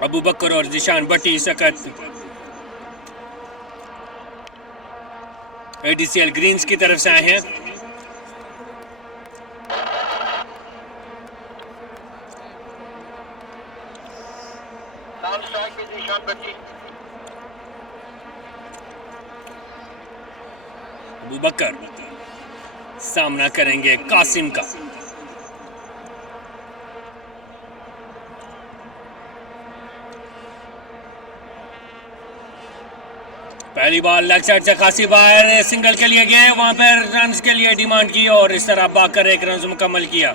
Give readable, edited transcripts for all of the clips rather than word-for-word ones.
अबू बकर और जिशान भट्टी सकत एडीसीएल ग्रीन्स की तरफ से आए हैं। अबू बकर सामना करेंगे कासिम का। पहली बॉल लेग साइड से खासी बाहर सिंगल के लिए गए, वहां पर रन के लिए डिमांड की और इस तरह भागकर एक रन मुकम्मल किया।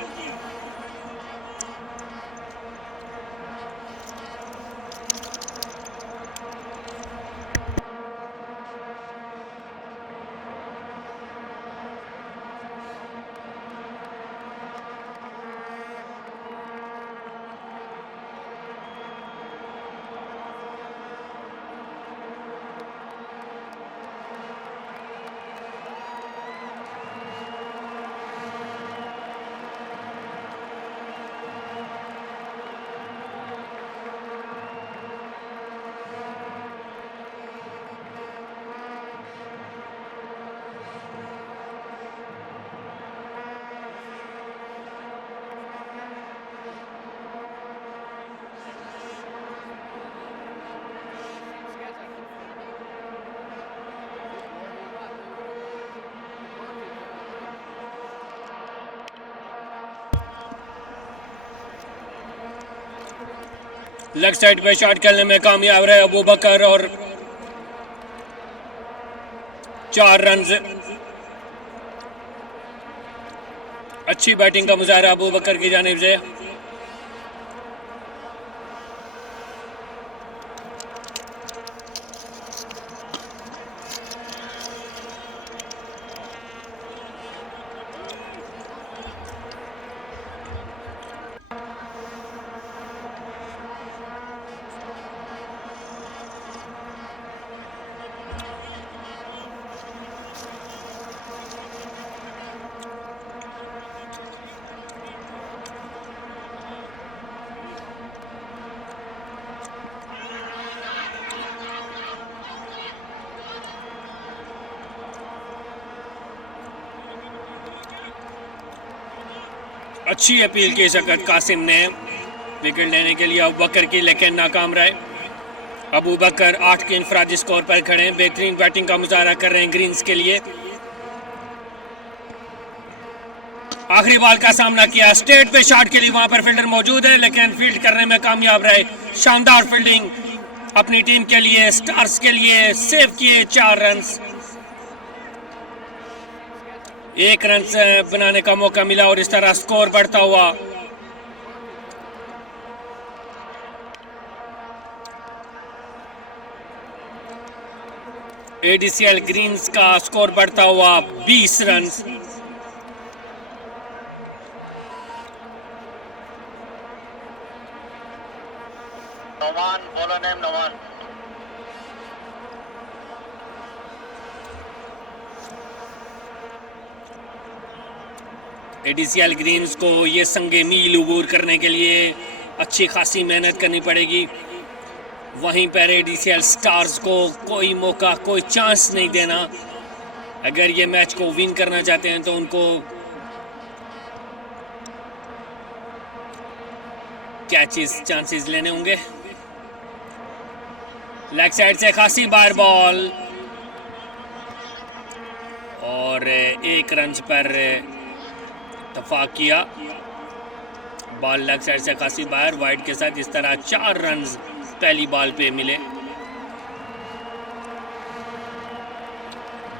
लेग साइड पे शॉट खेलने में कामयाब रहे अबू बकर और 4 रन। अच्छी बैटिंग का मुजाहरा अबू बकर की जानिब से। अच्छी अपील की सकत कासिम ने विकेट लेने के लिए अबू बकर की, लेकिन नाकाम रहे। अबू बकर 8 के इंफरादी स्कोर पर खड़े हैं। बेहतरीन बैटिंग का मुजाहरा कर रहे हैं ग्रीन्स के लिए। आखिरी बॉल का सामना किया, स्ट्रेट पे शॉट के लिए वहां पर फील्डर मौजूद है, लेकिन फील्ड करने में कामयाब रहे। शानदार फील्डिंग अपनी टीम के लिए, स्टार्स के लिए सेव किए 4 रन। 1 रन बनाने का मौका मिला और इस तरह स्कोर बढ़ता हुआ। एडीसीएल ग्रीन्स का स्कोर बढ़ता हुआ 20 रन। एडीसीएल ग्रीन्स को ये संगे मील अबूर करने के लिए अच्छी खासी मेहनत करनी पड़ेगी। वहीं पर एडीसीएल स्टार्स को कोई मौका, कोई चांस नहीं देना। अगर ये मैच को विन करना चाहते हैं तो उनको कैचेस, चांसेस लेने होंगे। लेग साइड से खासी बार बॉल और 1 रन पर इत्तेफाक किया। बॉल लेग साइड से खासी बाहर वाइड के साथ। इस तरह 4 रन पहली बॉल पे मिले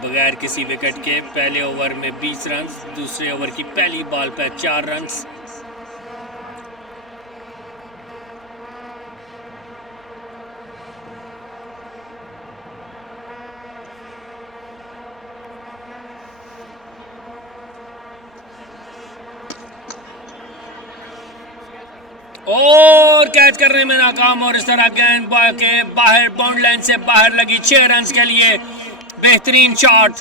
बगैर किसी विकेट के। पहले ओवर में 20 रन, दूसरे ओवर की पहली बॉल पर 4 रन। और कैच करने में नाकाम और इस तरह गेंद के बाहर, बाउंड लाइन से बाहर लगी। 6 रन के लिए बेहतरीन शॉट,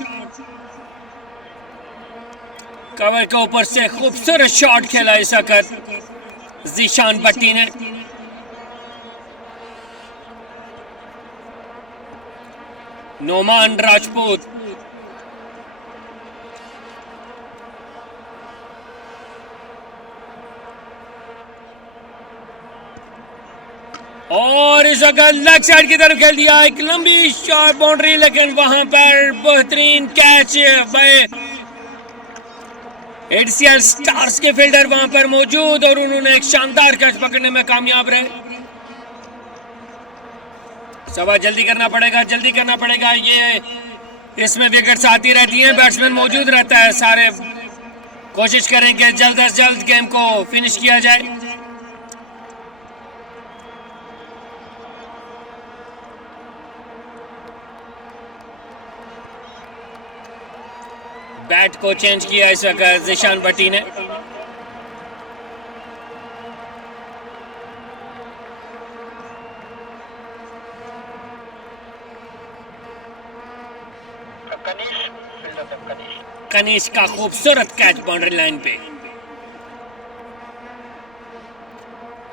कवर के ऊपर से खूबसूरत शॉट खेला इस वक्त जिशान भट्टी ने। नोमान राजपूत। और इस वक्त लेग साइड की तरफ खेल दिया, एक लंबी शॉट बाउंड्री, लेकिन वहां पर बेहतरीन कैच बाय एडीसीएल स्टार्स के फील्डर वहां पर मौजूद और उन्होंने एक शानदार कैच पकड़ने में कामयाब रहे। सवा जल्दी करना पड़ेगा, जल्दी करना पड़ेगा। ये इसमें विकेट्स आती रहती हैं, बैट्समैन मौजूद रहता है। सारे कोशिश करें कि जल्द से जल्द गेम को फिनिश किया जाए। बैट को चेंज किया इस वक्त जिशान भट्टी ने। कनीश का खूबसूरत कैच बाउंड्री लाइन पे,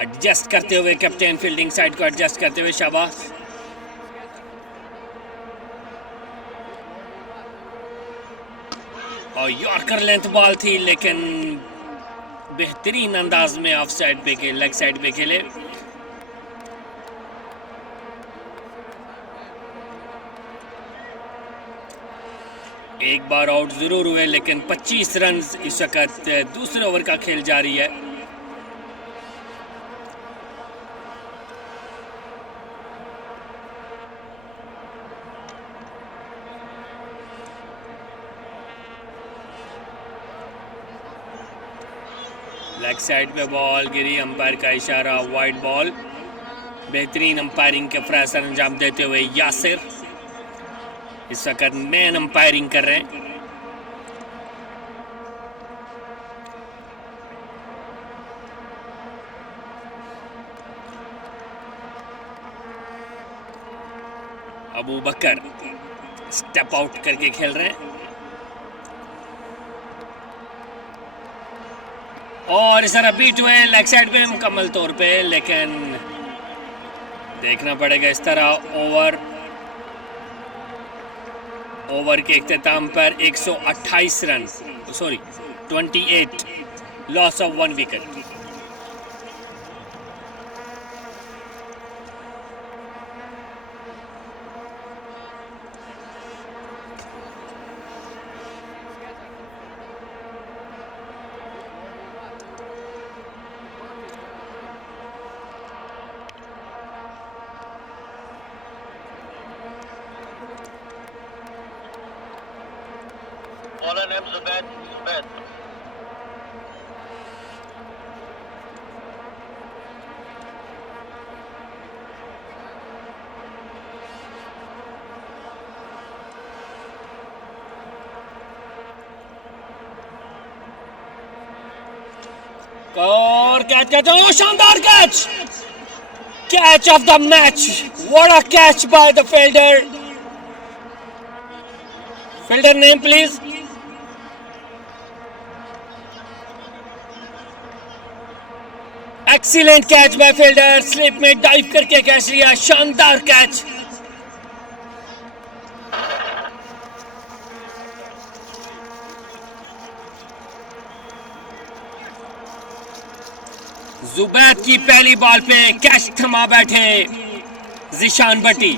एडजस्ट करते हुए कैप्टन, फील्डिंग साइड को एडजस्ट करते हुए, शाबाश। और यॉर्कर लेंथ बॉल थी, लेकिन बेहतरीन अंदाज में ऑफ साइड पे के लेग साइड पे खेले। एक बार आउट जरूर हुए, लेकिन 25 रन इस वक्त दूसरे ओवर का खेल जारी है। लेग साइड पे बॉल गिरी, अंपायर का इशारा, वाइड बॉल। बेहतरीन अंपायरिंग के फैसला अंजाम देते हुए यासिर इस वक्त मैन अंपायरिंग कर रहे हैं। अबू बकर स्टेप आउट करके खेल रहे हैं और इस तरह बीट हुए लेग साइड पे मुकम्मल तौर पे, लेकिन देखना पड़ेगा इस तरह ओवर के इख्तिताम पर 128 run, sorry 28, loss of 1 wicket. और कैच, शानदार catch of the match, what a catch by the fielder name please. Excellent catch by fielder, slip में डाइव करके कैच लिया, शानदार कैच। जुबैद की पहली बॉल पे कैच थमा बैठे जिशान भट्टी।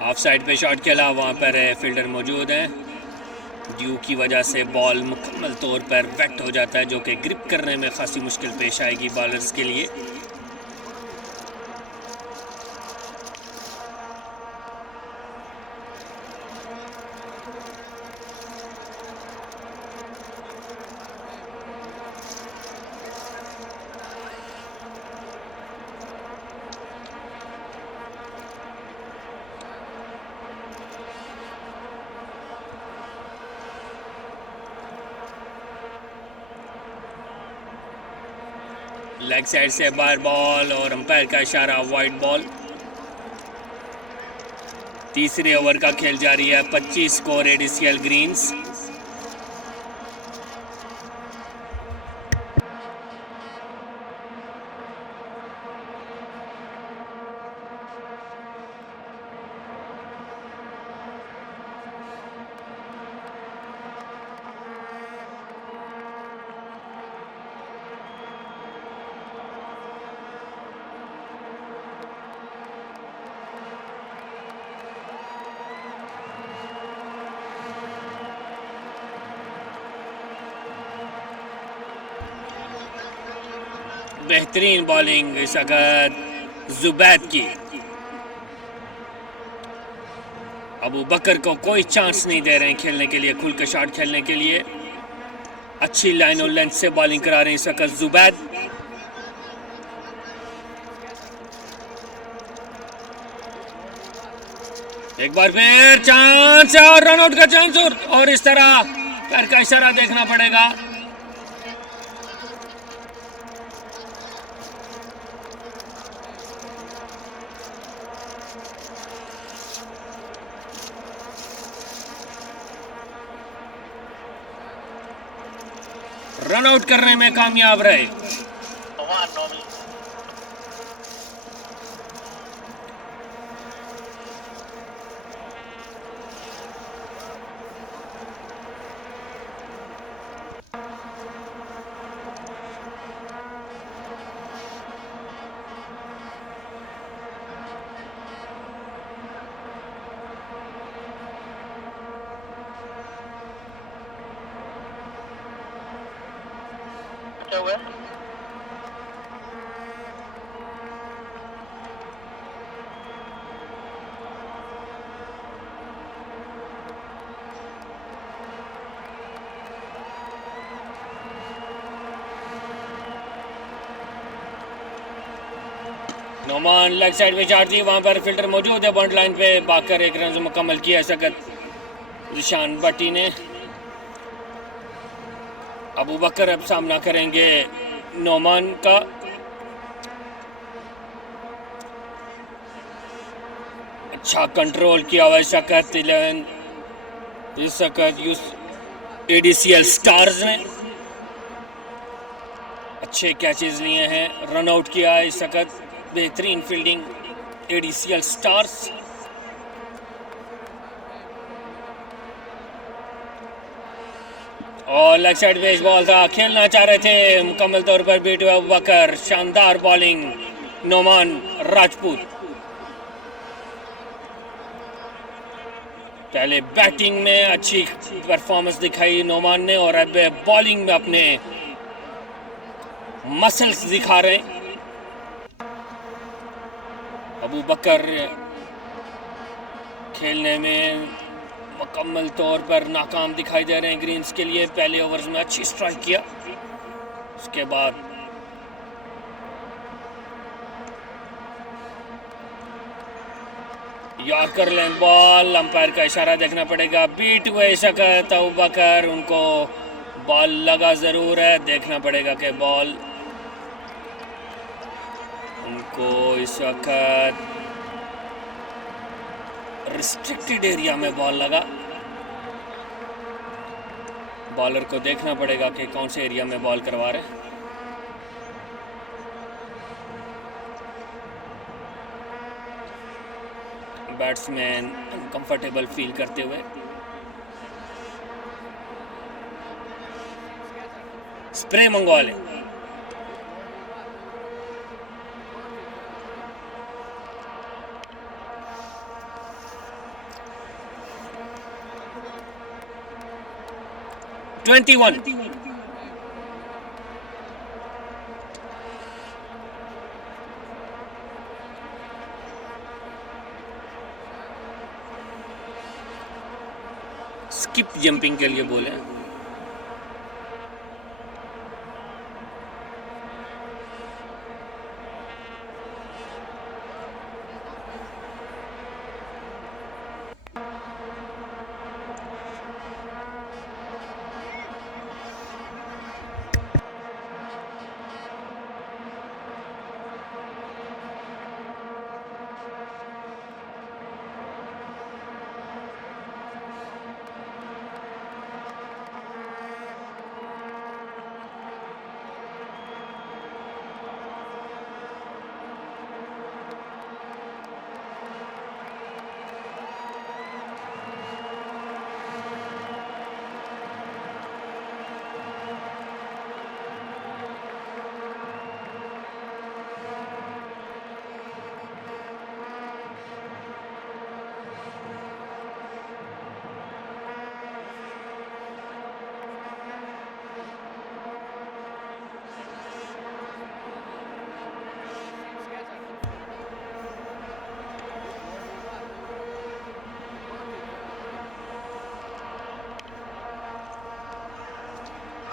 ऑफ साइड पे शॉट खेला, वहां पर फील्डर मौजूद है। ड्यू की वजह से बॉल मुकम्मल तौर पर वेट हो जाता है, जो कि ग्रिप करने में खासी मुश्किल पेश आएगी बॉलर्स के लिए। लेग साइड से बार बॉल और अंपायर का इशारा, वाइड बॉल। तीसरे ओवर का खेल जारी है, 25 स्कोर एडीसीएल ग्रीन्स। बेहतरीन बॉलिंग इस वक्त जुबैद की। अबू बकर को कोई चांस नहीं दे रहे हैं खेलने के लिए, खुल के शॉट खेलने के लिए। अच्छी लाइन और लेंथ से बॉलिंग करा रहे हैं इस वक्त जुबैद। एक बार फिर चांस और रन आउट का चांस, और इस तरह पैर का इशारा देखना पड़ेगा। रन आउट करने में कामयाब रहे। हुआ नोमान लेग साइड में चार दी, वहां पर फिल्टर मौजूद है बाउंड्री लाइन पे। बाकर एक रन मुकम्मल किया सकत ईशान भट्टी ने। अबू बकर अब सामना करेंगे नोमान का। अच्छा कंट्रोल किया हुआ शकत 11 इस सकत एडीसीएल स्टार्स ने अच्छे कैचेस लिए हैं, रन आउट किया है इस सकत। बेहतरीन फील्डिंग एडीसीएल स्टार्स। और लेग साइड पे इस बॉल था, खेलना चाह रहे थे मुकम्मल तौर पर बीट हुआ अबू बकर। शानदार बॉलिंग नोमान राजपूत। पहले बैटिंग में अच्छी परफॉर्मेंस दिखाई नोमान ने, और अब बॉलिंग में अपने मसल्स दिखा रहे हैं। अबू बकर खेलने में मुकम्मल तौर पर नाकाम दिखाई दे रहे हैं ग्रीन्स के लिए। पहले ओवर्स में अच्छी स्ट्राइक किया, उसके बाद यॉर्कर लेंथ बॉल। अंपायर का इशारा देखना पड़ेगा। बीट हुए शकत अबू बकर, उनको बॉल लगा जरूर है, देखना पड़ेगा कि बॉल उनको इस वक्त रिस्ट्रिक्टेड एरिया में बॉल लगा। बॉलर को देखना पड़ेगा कि कौन से एरिया में बॉल करवा रहे। बैट्समैन अनकंफर्टेबल फील करते हुए स्प्रे मंगवा लें। Twenty-one. स्किप जंपिंग के लिए बोले।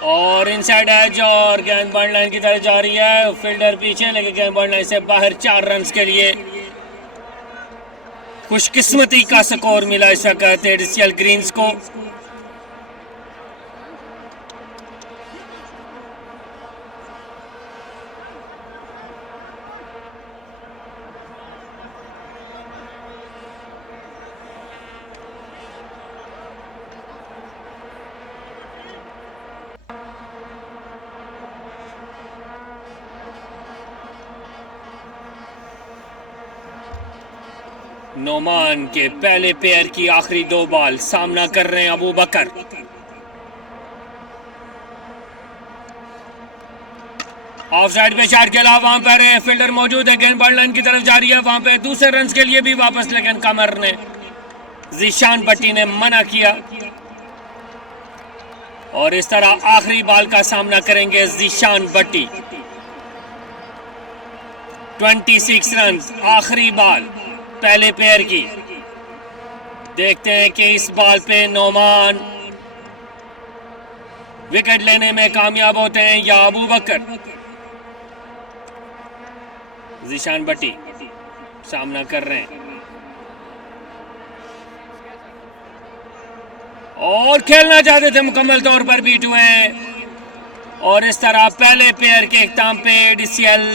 और इनसाइड एज और गेंद बॉल लाइन की तरफ जा रही है, फील्डर पीछे लेकिन गेंद बॉल लाइन से बाहर 4 रन के लिए। खुशकिस्मती का स्कोर मिला इस वक्त एडीसीएल ग्रीन्स को। नोमान के पहले पेयर की आखिरी 2 बॉल, सामना कर रहे हैं अबू बकर। ऑफ साइड पे शॉट खेला, वहां पर फील्डर मौजूद है, गेंद बॉल लाइन की तरफ जा रही है, वहां पे दूसरे रन के लिए भी वापस, लेकिन कमर ने, ज़ीशान भट्टी ने मना किया। और इस तरह आखिरी बॉल का सामना करेंगे ज़ीशान भट्टी। 26 रन आखिरी बॉल पहले पेयर की। देखते हैं कि इस बॉल पे नोमान विकेट लेने में कामयाब होते हैं या अबू बकर। ज़ीशान भट्टी सामना कर रहे हैं और खेलना चाहते थे, मुकम्मल तौर पर बीट हुए हैं। और इस तरह पहले पेयर के इख्ताम पे एडीसीएल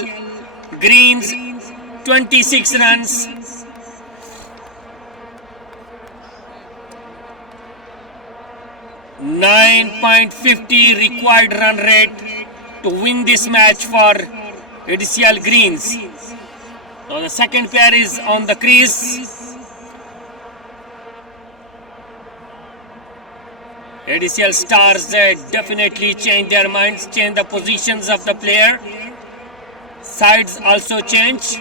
Green's 26 run, 9.50 required run rate to win this match for ADCL Greens. Now the second pair is on the crease. ADCL Stars definitely change their minds, change the positions of the player. Sides also change.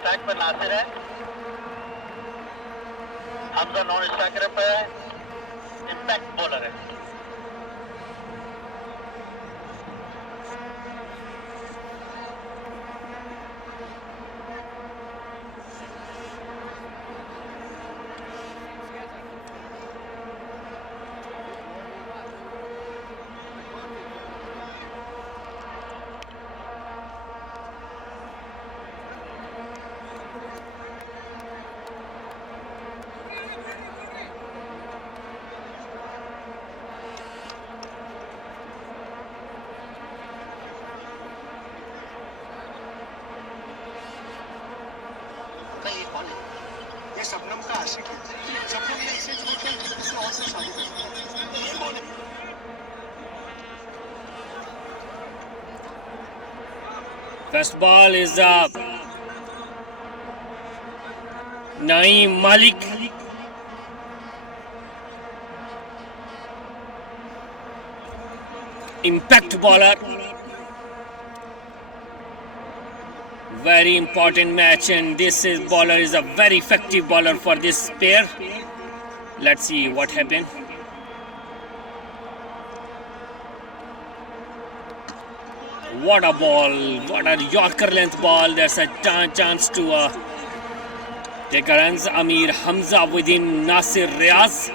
Strike पर नासिर है, Hamza non striker पे impact bowler है। ये शबनम का आशिक है। शबनम ने इसे छोड़कर किसी और से शादी कर ली। ये बोले First ball is Naeem Malik. Impact bowler. Very important match, and bowler is a very effective bowler for this pair. Let's see what happened. What a ball! What a Yorker length ball! There's a chance to take a runs. Amir Hamza within Nasir Riaz.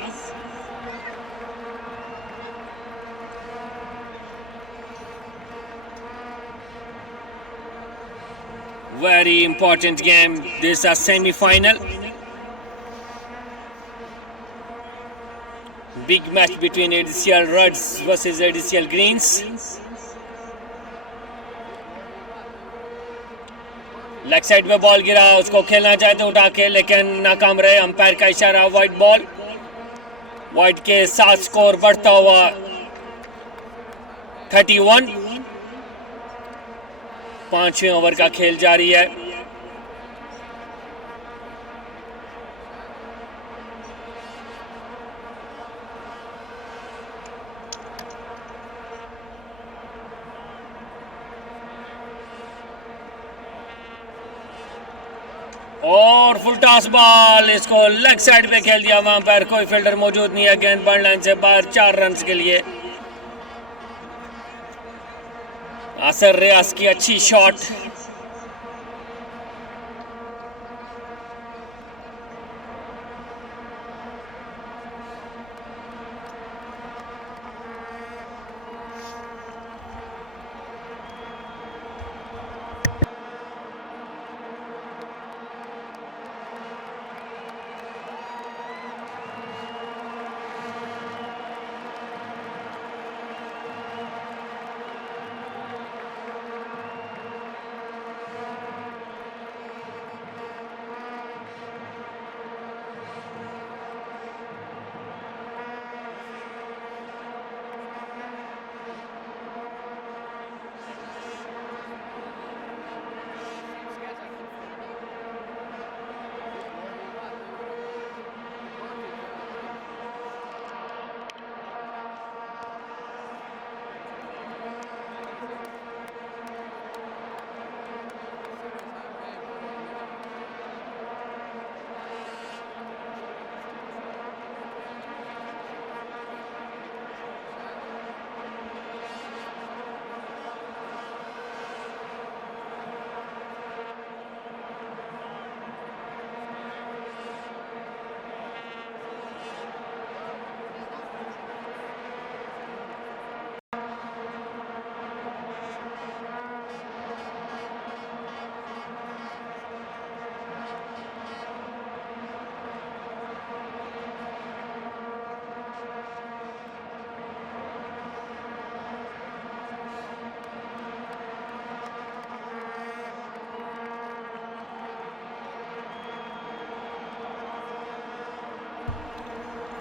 Very important game. This is a semi-final. Big match between ADCL Reds versus ADCL Greens. Leg side में ball गिरा, उसको खेलना चाहते उठा के, लेकिन नाकाम रहे। अंपायर का इशारा, वाइड बॉल। वाइड के साथ स्कोर बढ़ता हुआ 31। 5वें ओवर का खेल जारी है। और फुल टॉस बॉल, इसको लेग साइड पे खेल दिया, वहां पर कोई फील्डर मौजूद नहीं है, गेंद बॉल लाइन से बाहर, 4 रन के लिए। आसर रियाज की अच्छी शॉट,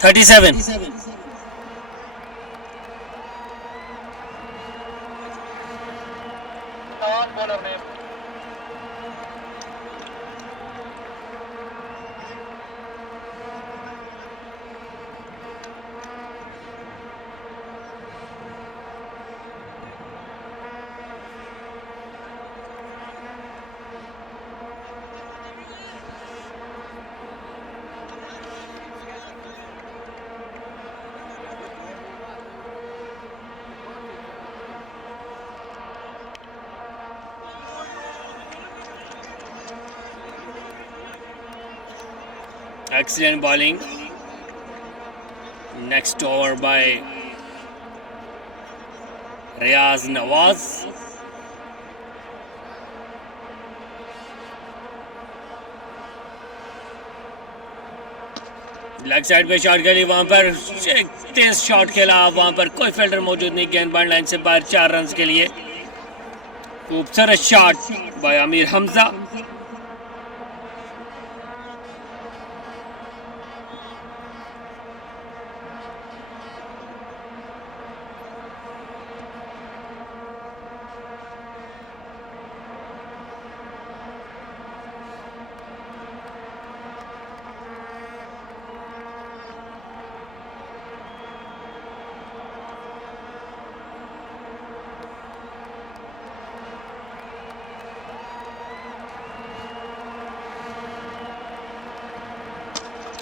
थर्टी सेवन। बॉलर ने Excellent bowling. Next over by Riaz Nawaz. Leg side पे शॉट खेली, वहां पर एक तेज शॉट खेला, वहां पर कोई फील्डर मौजूद नहीं, गेंदबाज लाइन से बाहर, 4 रन के लिए। खूबसूरत शॉट बाय आमिर हमजा।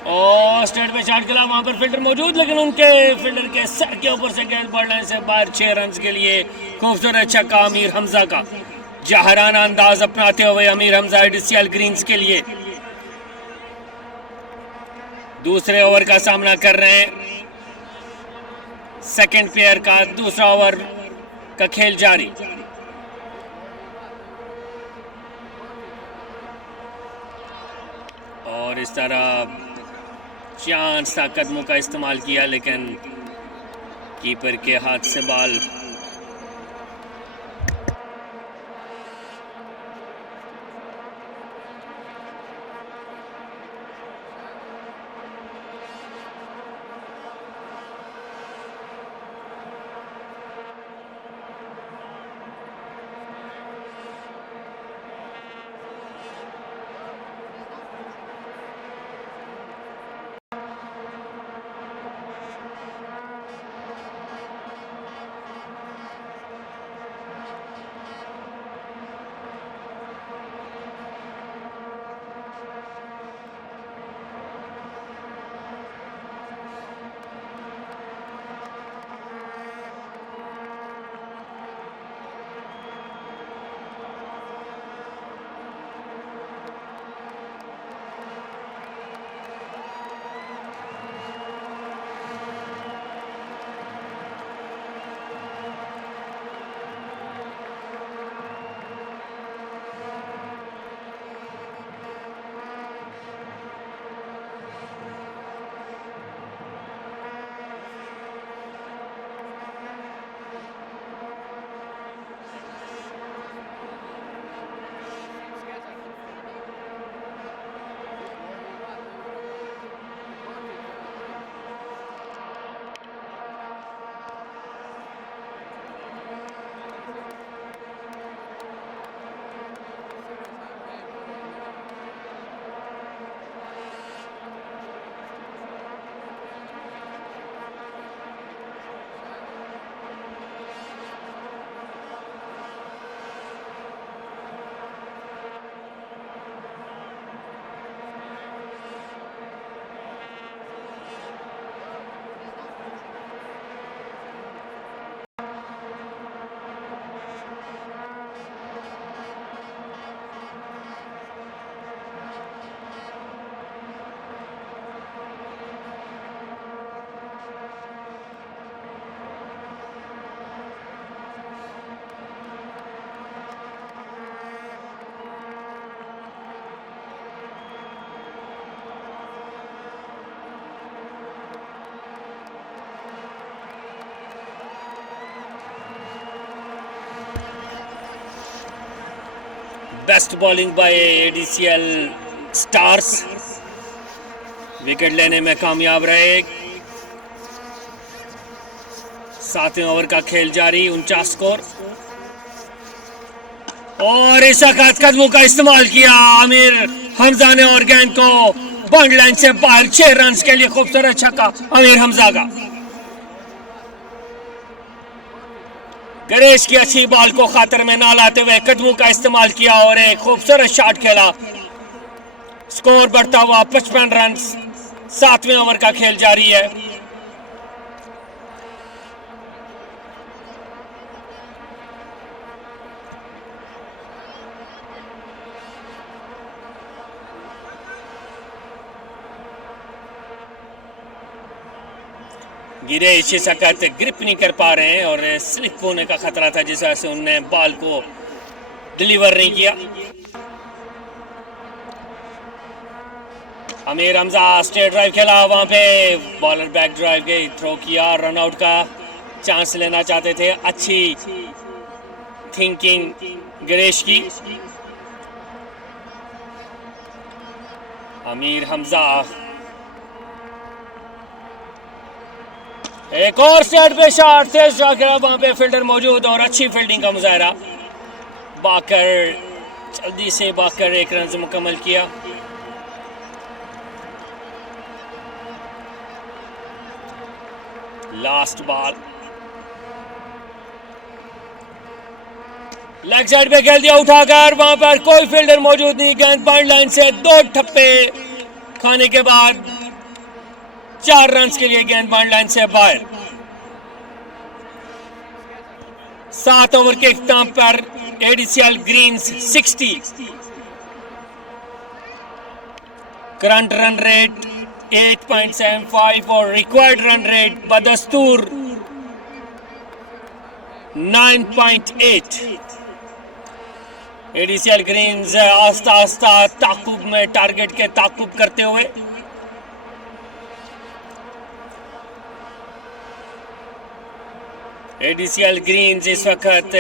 और स्टेट पे शॉट खेला, वहां पर फील्डर मौजूद, लेकिन उनके फील्डर के सर के ऊपर से गेंद बॉल लाइन से बाहर, 6 रन के लिए। खूबसूरत छक्का आमिर हमजा का, जहराना अंदाज अपनाते हुए आमिर हमजा एडीसीएल ग्रीन्स के लिए दूसरे ओवर का सामना कर रहे हैं। सेकंड प्लेयर का दूसरा ओवर का खेल जारी। और इस तरह चांस था, कदमों का इस्तेमाल किया, लेकिन कीपर के हाथ से ball best bowling by ADCL stars, wicket लेने में कामयाब रहे। 7वें ओवर का खेल जारी, 49 स्कोर। और इस वक्त कदमों का इस्तेमाल किया आमिर हमजा ने और गेंद को बाउंड्री लाइन से बाहर 6 रन के लिए खूबसूरत छक्का आमिर हमजा का। गणेश की अच्छी बॉल को खातर में ना लाते हुए कदमों का इस्तेमाल किया और एक खूबसूरत शॉट खेला। स्कोर बढ़ता हुआ 55 रन। 7वें ओवर का खेल जारी है। गिरीश इस वक्त ग्रिप नहीं कर पा रहे हैं और स्लिप होने का खतरा था, जिस वजह से उनने बॉल को डिलीवर नहीं किया। आमिर हमजा स्ट्रेट ड्राइव खेला, वहां पे बॉलर बैक ड्राइव गई, थ्रो किया, रन आउट का चांस लेना चाहते थे। अच्छी थिंकिंग गिरीश की। आमिर हमजा एक और सेट पे शॉट से शॉट खेला, वहां पे फील्डर मौजूद और अच्छी फील्डिंग का मुजाहरा। बाकर जल्दी से बाकर 1 रन मुकम्मल किया। लास्ट बॉल लेग साइड पे खेल दिया उठाकर, वहां पर कोई फील्डर मौजूद नहीं। गेंद बाउंड्री लाइन से 2 ठप्पे खाने के बाद 4 रन के लिए गेंद बाउंड्री लाइन से बाहर। 7 ओवर के इख्तिताम पर एडीसीएल ग्रीन्स 60, करंट रन रेट 8.75 और रिक्वायर्ड रन रेट बदस्तूर 9.8। एडीसीएल ग्रीन्स आस्ता आस्ता ताकुब में टारगेट के ताकुब करते हुए एडीसीएल ग्रीन्स इस वक्त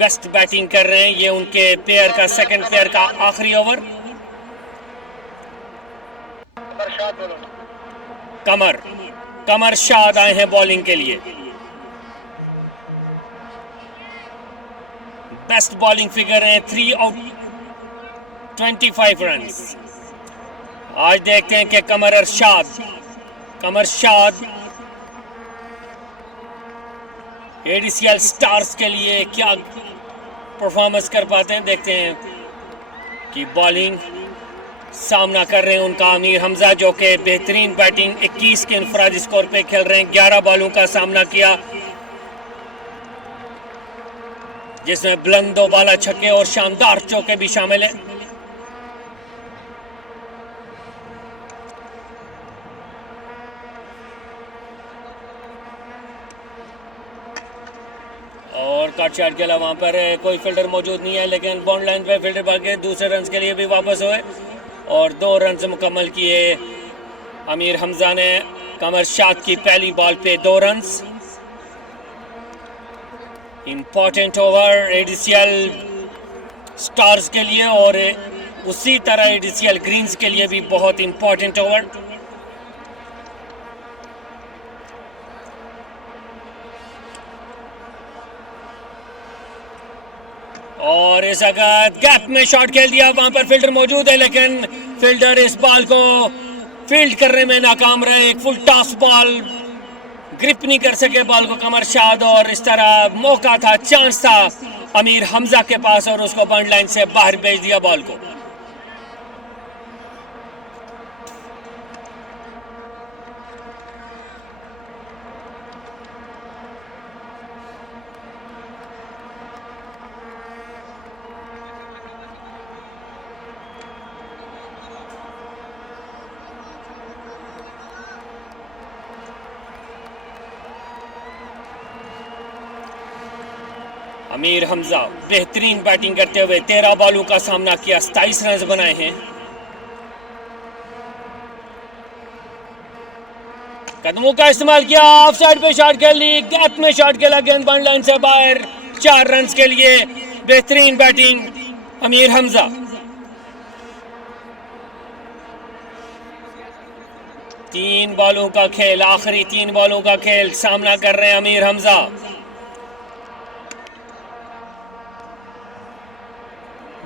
बेस्ट बैटिंग कर रहे हैं। ये उनके पेयर का सेकंड पेयर का आखिरी ओवर। कमर शाद आए हैं बॉलिंग के लिए। बेस्ट बॉलिंग फिगर है 3 आउट 25 रन। आज देखते हैं कि कमर शाद एडीसीएल स्टार्स के लिए क्या परफॉर्मेंस कर पाते हैं। देखते हैं कि बॉलिंग सामना कर रहे हैं उनका आमिर हमजा, जो कि बेहतरीन बैटिंग 21 के इंफरादी स्कोर पे खेल रहे हैं। 11 बॉलों का सामना किया, जिसमें बुलंद 2 बाला छक्के और शानदार चौके भी शामिल हैं। और कट शॉट खेला, वहां पर कोई फील्डर मौजूद नहीं है, लेकिन बाउंड्री लाइन पे फील्डर भागे दूसरे रन के लिए भी वापस हुए और 2 रन मुकम्मल किए आमिर हमजा ने। कमर शाद की पहली बॉल पे 2 रन। इंपॉर्टेंट ओवर एडीसीएल स्टार्स के लिए और उसी तरह एडीसीएल ग्रीन्स के लिए भी बहुत इंपॉर्टेंट ओवर। और इस वक्त गैप में शॉट खेल दिया, वहां पर फील्डर मौजूद है, लेकिन फील्डर इस बॉल को फील्ड करने में नाकाम रहे। एक फुल टॉस बॉल, ग्रिप नहीं कर सके बॉल को कमर शाद, और इस तरह मौका था, चांस था आमिर हमजा के पास और उसको बाउंड्री लाइन से बाहर भेज दिया बॉल को। आमिर हमजा बेहतरीन बैटिंग करते हुए 13 बॉलों का सामना किया, 27 रन बनाए हैं। कदमों का इस्तेमाल किया, ऑफ साइड पे शॉट खेल ली, गैप में शॉट खेला, गेंद बाउंड्री लाइन से बाहर, 4 रन के लिए बेहतरीन बैटिंग अमीर हमजा। तीन बॉलों का खेल, आखिरी 3 बॉलों का खेल सामना कर रहे हैं अमीर हमजा।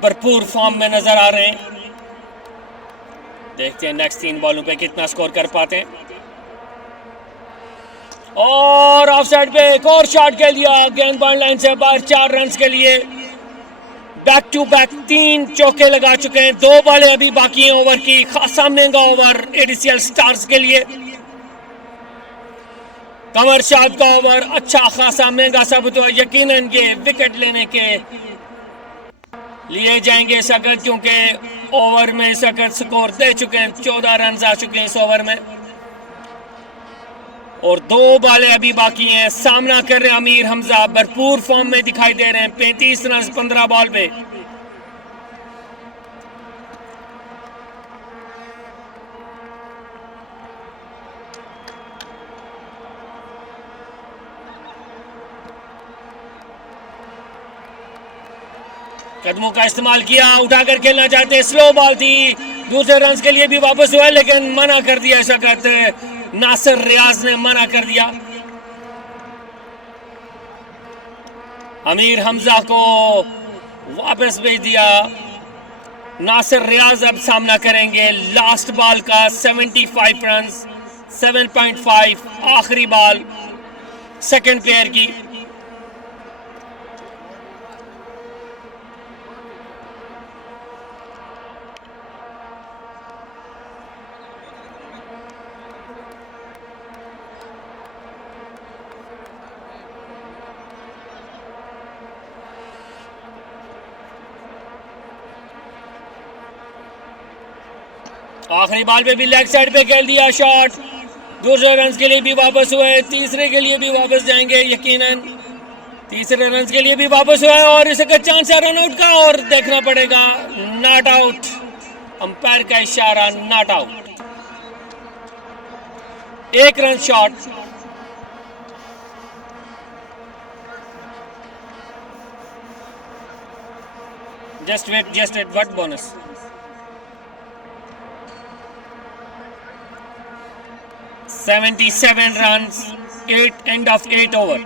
भरपूर फॉर्म में नजर आ रहे हैं। देखते हैं नेक्स्ट 3 बॉलों पे कितना स्कोर कर पाते हैं। और ऑफ साइड पे एक और शॉट खेल दिया, गेंदबाज लाइन से बाहर 4 रन के लिए। बैक टू बैक 3 चौके लगा चुके हैं। 2 बॉलें अभी बाकी हैं ओवर की। खासा महंगा ओवर एडीसीएल स्टार्स के लिए। कमर शाद का ओवर अच्छा खासा महंगा साबित हुआ। यकीनन ये विकेट लेने के लिए जाएंगे सकत, क्योंकि ओवर में सकत स्कोर दे चुके हैं। 14 रन आ चुके हैं इस ओवर में और 2 बॉलें अभी बाकी हैं। सामना कर रहे हैं अमीर हमजा, भरपूर फॉर्म में दिखाई दे रहे हैं। 35 रन 15 बॉल पे। कदमों का इस्तेमाल किया, उठाकर खेलना चाहते हैं। स्लो बॉल थी, दूसरे रन के लिए भी वापस हुआ, लेकिन मना कर दिया शकत। नासिर रियाज ने मना कर दिया। अमीर हमजा को वापस भेज दिया। नासिर रियाज अब सामना करेंगे लास्ट बॉल का। 75 रन, 7.5 आखिरी बॉल सेकंड प्लेयर की। आखिरी बॉल पे भी लेग साइड पे खेल दिया शॉट। दूसरे रन के लिए भी वापस हुए, तीसरे के लिए भी वापस जाएंगे यकीनन। तीसरे रन के लिए भी वापस हुआ है और इसका चांस है रन आउट का, और देखना पड़ेगा नॉट आउट। अंपायर का इशारा not out. 1 run shot. Just wait what bonus? $77 runs, 8 of 8 over.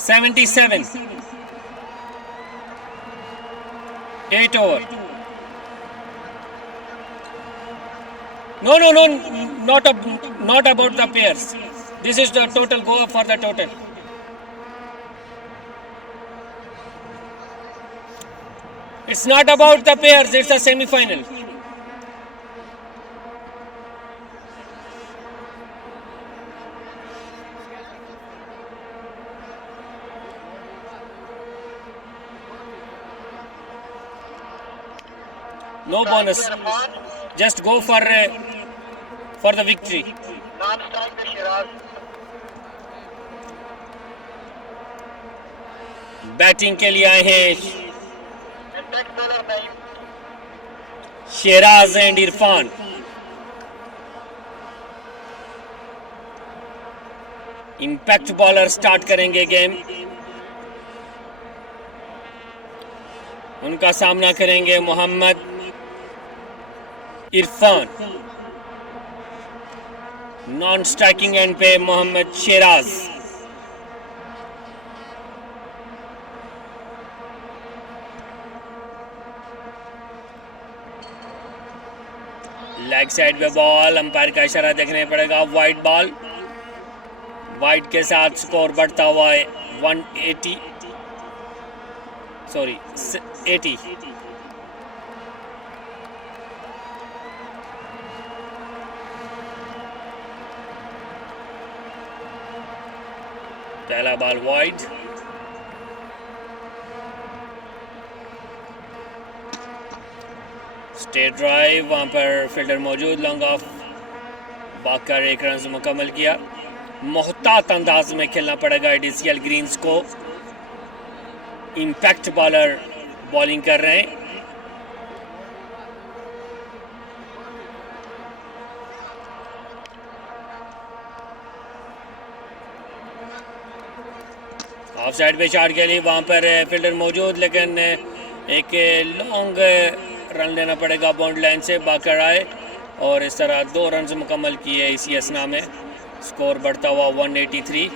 $77, 8 over. No, not about the pairs. This is the total. Go for the total. It's not about the pairs, it's a semi-final. No bonus. Just go for the victory. Non-strike the Shiraz. बैटिंग के लिए आए हैं Impact bowler Naeem. Sheraz and Irfan. Impact bowler start करेंगे game. उनका सामना करेंगे Mohammad Irfan. Non striking end पे मोहम्मद शेराज। लेग साइड पे बॉल, अंपायर का इशारा देखने पड़ेगा। वाइड बॉल, वाइड के साथ स्कोर बढ़ता हुआ है 180 सॉरी 80। पहला बॉल वाइड, स्टेट ड्राइव, वहां पर फील्डर मौजूद, लॉन्ग ऑफ बाकर 1 रन मुकम्मल किया। मोहतात अंदाज में खेलना पड़ेगा एडीसीएल ग्रीन्स को। इंपैक्ट बॉलर बॉलिंग कर रहे हैं। ऑफ साइड पे शॉट के लिए वहाँ पर फील्डर मौजूद, लेकिन एक लॉन्ग रन लेना पड़ेगा बाउंड लाइन से। बाकर आए और इस तरह 2 रन मुकम्मल किए इसी असना में। स्कोर बढ़ता हुआ 183।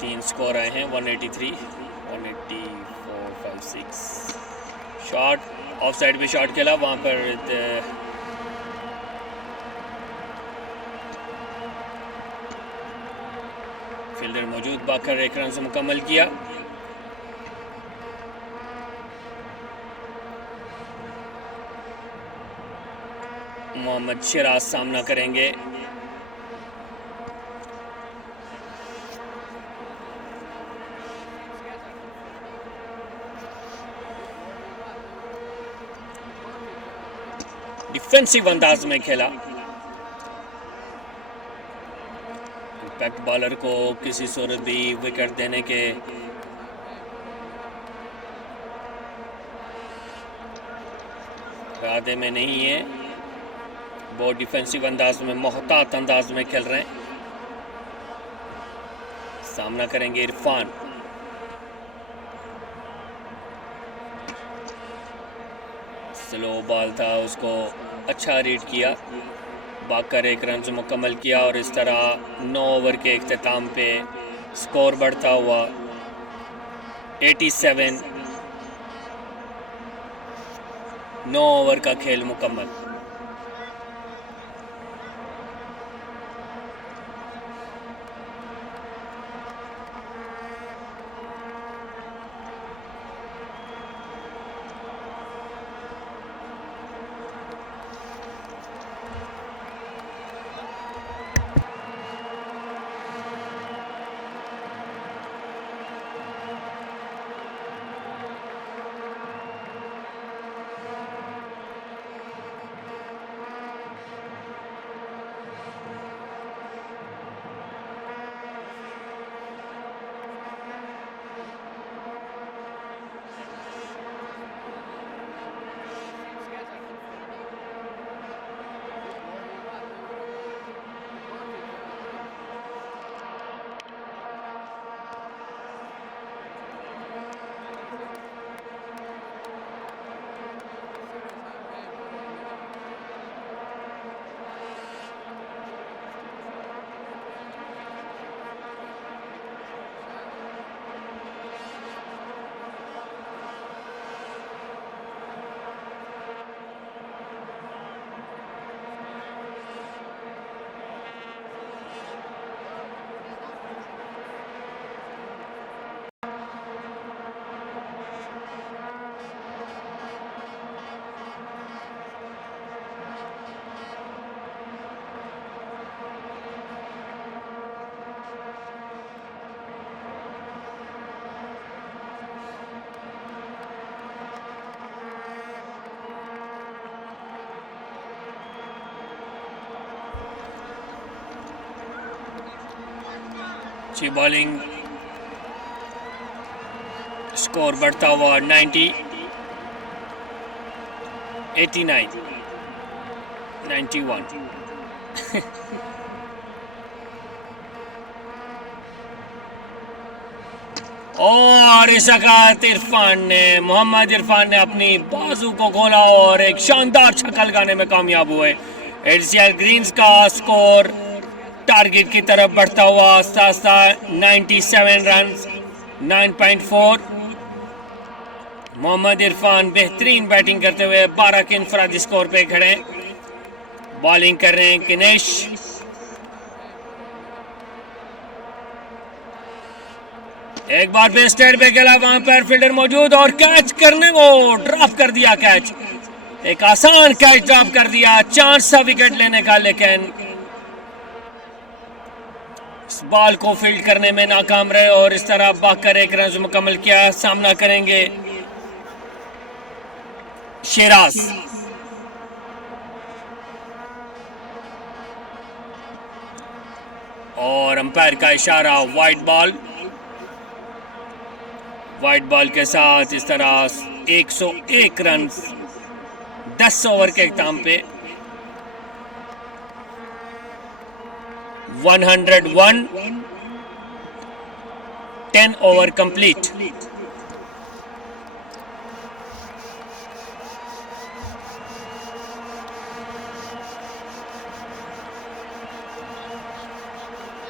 तीन स्कोर आए हैं 183, 184, 5, 6। शॉट ऑफ साइड पे शॉट खेला वहाँ पर फील्डर मौजूद। बाकर 1 रन से मुकम्मल किया। मोहम्मद शिराज सामना करेंगे। डिफेंसिव अंदाज में खेला। इम्पैक्ट बॉलर को किसी सूरत भी विकेट देने के इरादे में नहीं है। बहुत डिफेंसिव अंदाज में, मोहतात अंदाज में खेल रहे हैं। सामना करेंगे इरफान। स्लो बॉल था, उसको अच्छा रीड किया। बाकर 1 रन से मुकम्मल किया और इस तरह 9 ओवर के इख्तिताम पे स्कोर बढ़ता हुआ 87। 9 ओवर का खेल मुकम्मल। अच्छी बॉलिंग। स्कोर बढ़ता हुआ 90, 89, 91। और इस वक्त मोहम्मद इरफान ने अपनी बाजू को खोला और एक शानदार छक्का लगाने में कामयाब हुए। एडीसीएल ग्रीन्स का स्कोर टारगेट की तरफ बढ़ता हुआ आस्ता आस्ता 97 रन, 9.4। मोहम्मद इरफान बेहतरीन बैटिंग करते हुए 12 के इंफरादी स्कोर पे खड़े। बॉलिंग कर रहे हैं किनेश। एक बार फिर स्टेट पे खेला, वहां पर फील्डर मौजूद और कैच करने को ड्रॉप कर दिया। कैच एक आसान कैच ड्रॉप कर दिया, चांस था विकेट लेने का, लेकिन इस बॉल को फील्ड करने में नाकाम रहे और इस तरह भागकर एक रन मुकम्मल किया। सामना करेंगे शेराज। और अंपायर का इशारा वाइड बॉल। वाइड बॉल के साथ इस तरह 101 रन 10 ओवर के इख्तिताम पे 101 10 ओवर कंप्लीट।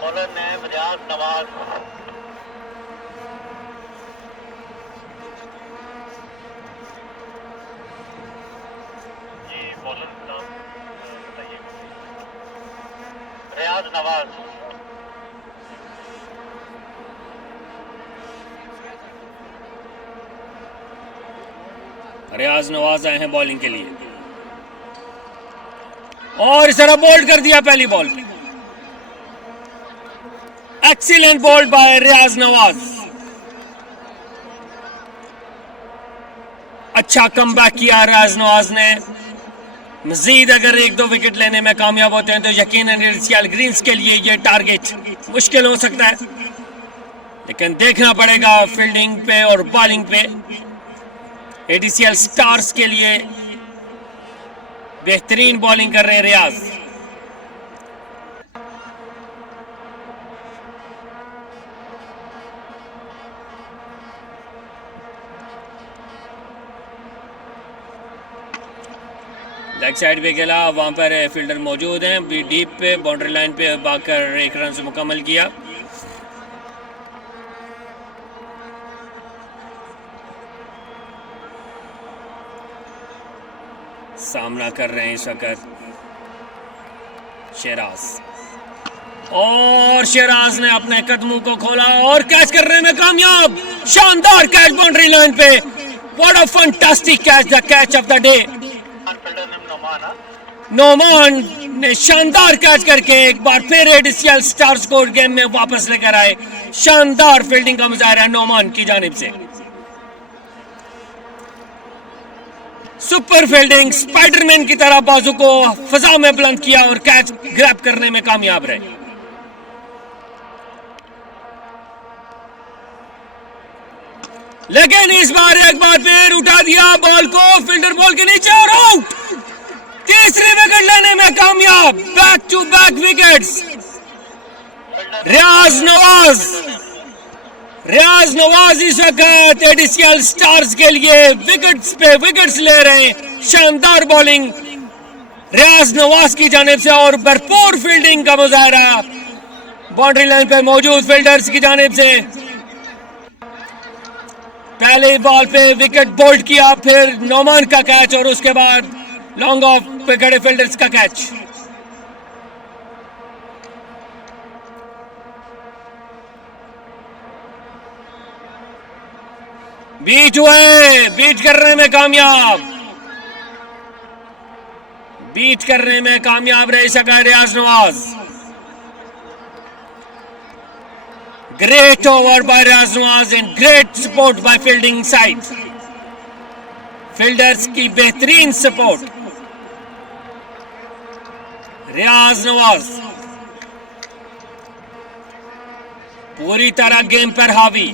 बॉलर नेम रियाज नवाज। जी बॉलर नाम बताइए। रियाज नवाज। रियाज नवाज आए हैं बॉलिंग के लिए और इस तरह बोल्ड कर दिया पहली ball. Excellent ball by Riyaz Nawaz. अच्छा कमबैक किया रियाज नवाज ने। मजीद अगर 1-2 विकेट लेने में कामयाब होते हैं तो यकीनन एडीसीएल ग्रीन्स के लिए ये टारगेट मुश्किल हो सकता है, लेकिन देखना पड़ेगा फील्डिंग पे और बॉलिंग पे। एडीसीएल स्टार्स के लिए बेहतरीन बॉलिंग कर रहे हैं रियाज। लेग साइड पे खेला, वहां पर फील्डर मौजूद हैं। बी डीप पे बाउंड्री लाइन पे भागकर 1 रन से मुकम्मल किया। सामना कर रहे हैं इस वक्त शेराज और शेराज ने अपने कदमों को खोला और कैच करने में कामयाब। शानदार कैच बाउंड्री लाइन पे। What a fantastic catch, the catch of the day. Fielder name Noman. Noman ने शानदार कैच करके एक बार फिर एडीसीएल स्टार्स को गेम में वापस लेकर आए। शानदार फील्डिंग का मुजाहरा नोमान की जानिब से। सुपर फील्डिंग, स्पाइडरमैन की तरह बाजू को फजा में बुलंद किया और कैच ग्रैब करने में कामयाब रहे। लेकिन इस बार एक बार फिर उठा दिया बॉल को फील्डर बॉल के नीचे और आउट। तीसरी विकेट लेने में कामयाब। Back to back wickets. Riyaz Nawaz इस वक्त एडीसीएल स्टार्स के लिए विकेट्स पे विकेट्स ले रहे हैं। शानदार बॉलिंग रियाज नवाज की जानिब से और भरपूर फील्डिंग का मुजाहरा बाउंड्री लाइन पे मौजूद फील्डर्स की जानिब से। पहले बॉल पे विकेट बोल्ड किया, फिर नोमान का कैच और उसके बाद लॉन्ग ऑफ पे खड़े फील्डर्स का कैच। बीट हुए, बीट करने में कामयाब। बीट करने में कामयाब रह सका Riyaz Nawaz. Great over by Riyaz Nawaz and great support by fielding side. Fielders की बेहतरीन सपोर्ट। रियाज नवाज पूरी तरह गेम पर हावी।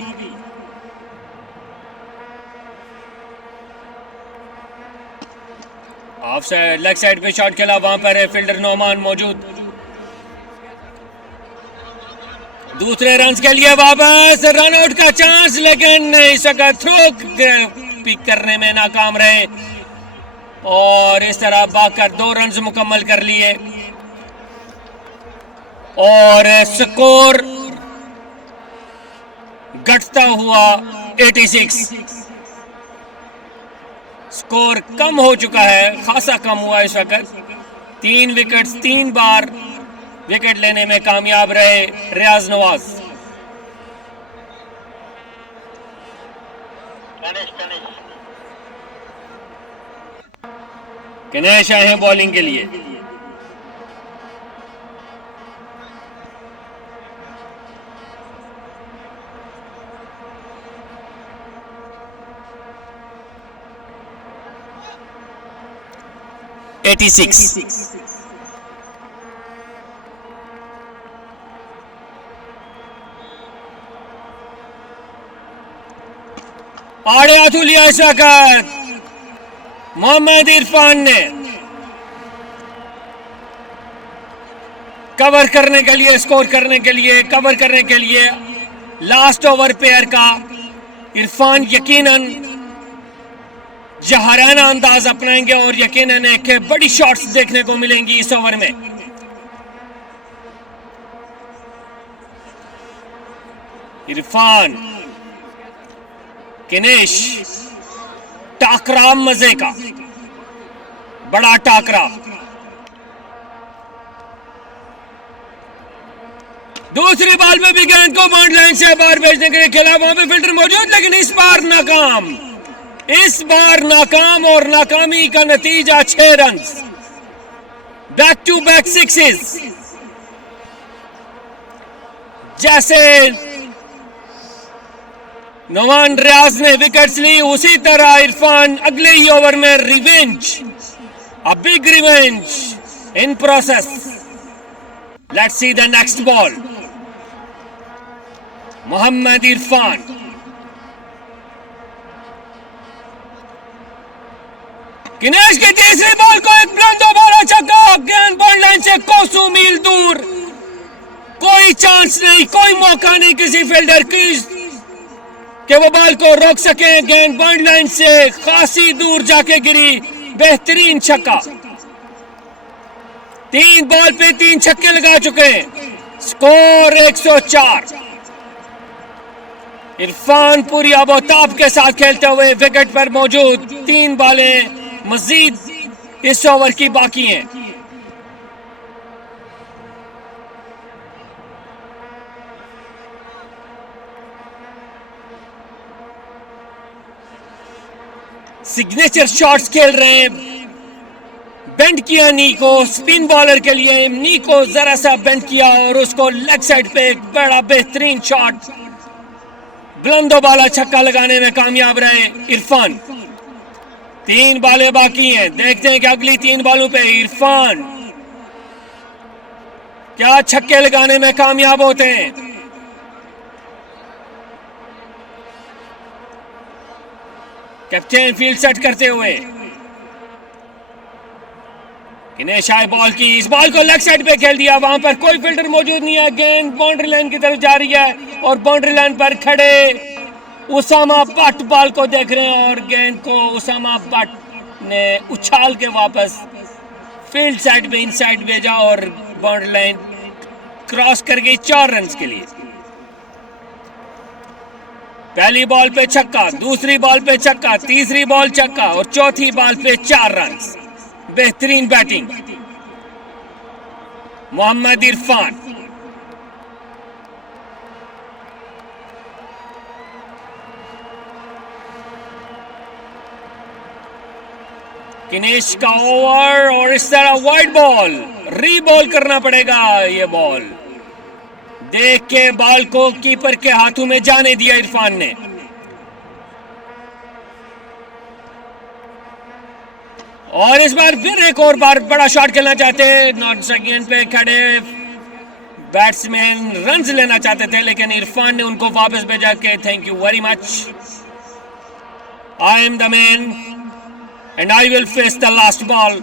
ऑफ साइड लेग साइड पे शॉट खेला, वहां पर है फील्डर नोमान मौजूद। दूसरे रन के लिए वापस रन आउट का चांस, लेकिन इस वक्त थ्रो पिक करने में नाकाम रहे और इस तरह भागकर 2 रन मुकम्मल कर लिए और स्कोर घटता हुआ 86। स्कोर कम हो चुका है, खासा कम हुआ इस वक्त। 3 विकेट्स 3 बार विकेट लेने में कामयाब रहे रियाज नवाज। गणेश आए हैं बॉलिंग के लिए। Eighty six. आड़े हाथों लिया इस वक्त मोहम्मद इरफान ने। कवर करने के लिए, स्कोर करने के लिए, कवर करने के लिए लास्ट ओवर पेयर का इरफान यकीनन जहराना अंदाज अपनाएंगे और यकीनन एक बड़ी शॉट्स देखने को मिलेंगी इस ओवर में। इरफान, किनेश, टाकरा मजे का, बड़ा टाकरा। दूसरी बॉल में भी गेंद को बाउंड्री लाइन से बाहर भेजने के लिए खेला, वहां पे फिल्टर मौजूद, लेकिन इस बार नाकाम। इस बार नाकाम और नाकामी का नतीजा 6 run. Back to back sixes. जैसे नवान रियाज ने विकेट्स ली, उसी तरह इरफान अगले ही ओवर में revenge, a big revenge in process. Let's see the next ball. Mohammad Irfan, Kinesh की तीसरी बॉल को एक बुलंदो बाला छक्का, गेंद बॉल लाइन से कोसों मील दूर। कोई चांस नहीं, कोई मौका नहीं किसी फील्डर की कि वो बॉल को रोक सके। गेंद बॉल लाइन से खासी दूर जाके गिरी, बेहतरीन छक्का। 3 बॉल पे 3 छक्के लगा चुके हैं, स्कोर 104। इरफान पूरी आबोताब के साथ खेलते हुए विकेट पर मौजूद। 3 बॉलें मजीद इस ओवर की बाकी हैं। सिग्नेचर शॉट्स खेल रहे हैं, बेंड किया नी को स्पिन बॉलर के लिए। नी को जरा सा बेंड किया और उसको लेग साइड पे एक बड़ा बेहतरीन शॉट, बुलंदो बाला छक्का लगाने में कामयाब रहे इरफान। 3 बॉलें बाकी हैं, देखते हैं कि अगली 3 बॉलों पे इरफान क्या छक्के लगाने में कामयाब होते हैं। कैप्टन फील्ड सेट करते हुए किनेश आए बॉल की, इस बॉल को लेग साइड पे खेल दिया, वहां पर कोई फील्डर मौजूद नहीं है। गेंद बाउंड्री लाइन की तरफ जा रही है और बाउंड्री लाइन पर खड़े उसामा बट बॉल को देख रहे हैं और गेंद को उसामा बट ने उछाल के वापस फील्ड साइड पे इनसाइड भेजा और बाउंड्री लाइन क्रॉस कर गई 4 रन के लिए। पहली बॉल पे छक्का, दूसरी बॉल पे छक्का, तीसरी बॉल छक्का और चौथी बॉल पे 4 रन। बेहतरीन बैटिंग मोहम्मद इरफान। किनेश का ओवर और इस तरह वाइड बॉल, रीबॉल करना पड़ेगा। ये बॉल देख के बॉल को कीपर के हाथों में जाने दिया इरफान ने। और इस बार फिर एक और बार बड़ा शॉट खेलना चाहते हैं, नॉट सेकंड पे खड़े बैट्समैन रन्स लेना चाहते थे, लेकिन इरफान ने उनको वापस भेजा के thank you very much, I am the man and I will face the last ball.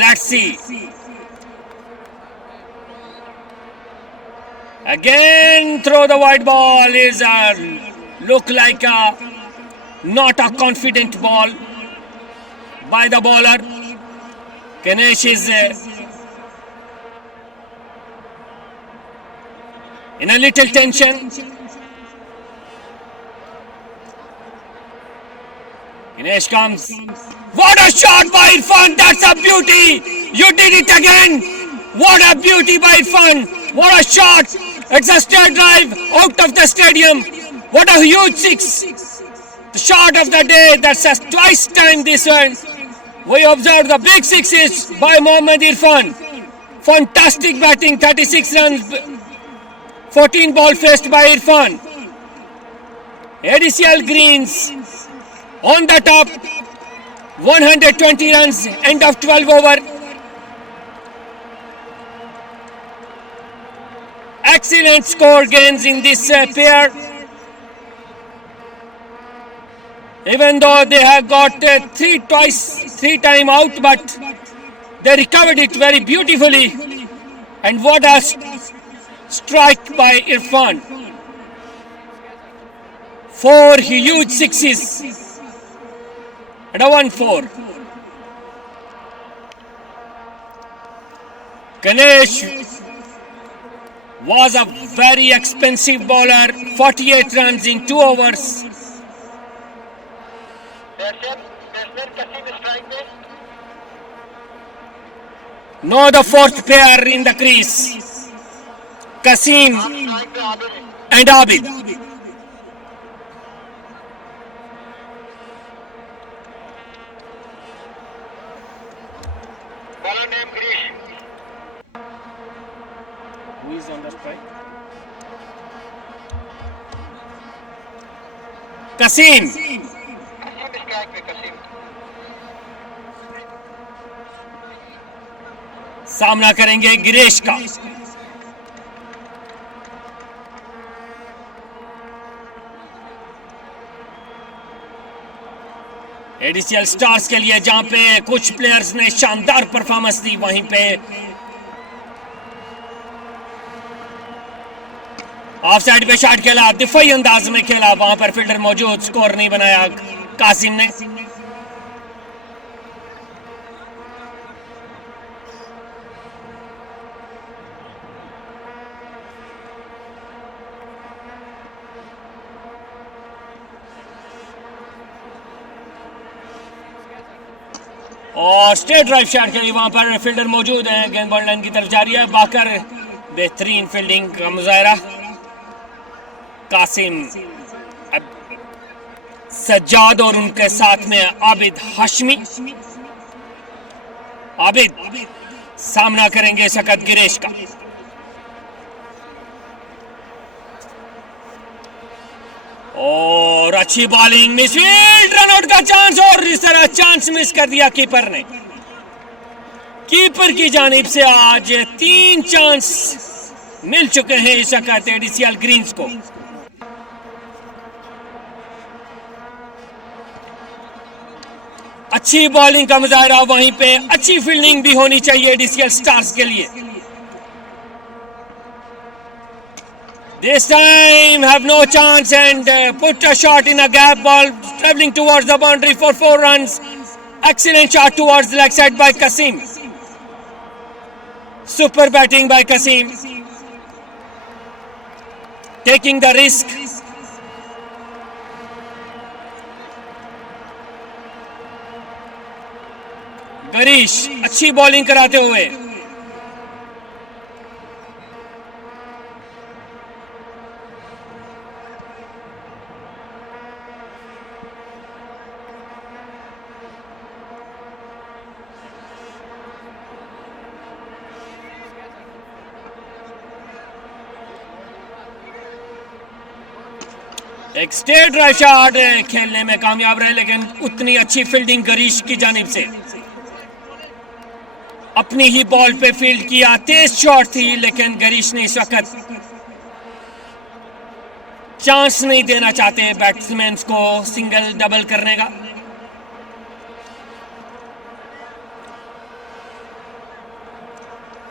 Let's see. Again throw the white ball is look like a not a confident ball by the bowler. Kinesh is in a little tension. Kinesh comes. What a shot by Irfan! That's a beauty! You did it again! What a beauty by Irfan! What a shot! It's a straight drive out of the stadium. What a huge six! The shot of the day. That's a twice time this one. We observe the big sixes by Mohammad Irfan. Fantastic batting, 36 runs, 14 ball faced by Irfan. ADCL Greens on the top, 120 runs, end of 12 over. Excellent score gains in this pair. Even though they have got three time out, but they recovered it very beautifully. And what a strike by Irfan. 4 huge sixes and a 1-4. Ganesh was a very expensive bowler, 48 runs in 2 overs. No, the fourth pair in the crease, Kasim and Abid. Bowler name Girish. Who is on the strike? Kasim. Strike में Kasim. सामना करेंगे गिरीश का. एडीसीएल stars के लिए जहां पे कुछ players ने शानदार परफॉर्मेंस दी, वहीं पे ऑफ साइड पे शॉट खेला, दिफाई अंदाज में खेला, वहां पर फील्डर मौजूद, स्कोर नहीं बनाया कासिम ने. और स्ट्रेट ड्राइव शॉट के लिए वहां पर फील्डर मौजूद है, गेंद बॉल लाइन की तरफ जा रही है. बाकर बेहतरीन फील्डिंग का मुजाहरा. कासिम, सज्जाद और उनके साथ में आबिद हाशमी. आबिद सामना करेंगे शकत गिरीश का. और अच्छी बॉलिंग, मिसफील्ड, रनआउट का चांस, और इस तरह चांस मिस कर दिया कीपर ने. कीपर की जानिब से आज 3 चांस मिल चुके हैं इस वक्त एडीसीएल ग्रीन्स को. अच्छी बॉलिंग का मुजाहरा, वहीं पे अच्छी फील्डिंग भी होनी चाहिए एडीसीएल स्टार्स के लिए. This time have no chance and put a shot in a gap ball, travelling towards the boundary for 4 runs. Excellent shot towards the leg side by Kasim. Super batting by Kasim. Taking the risk. गरीश अच्छी bowling कराते हुए. एक straight drive shot खेलने में कामयाब रहे, लेकिन उतनी अच्छी फील्डिंग गरीश की जानिब से. अपनी ही बॉल पे फील्ड किया, तेज शॉट थी, लेकिन गरीश ने इस वक्त चांस नहीं देना चाहते बैट्समैन को सिंगल डबल करने का.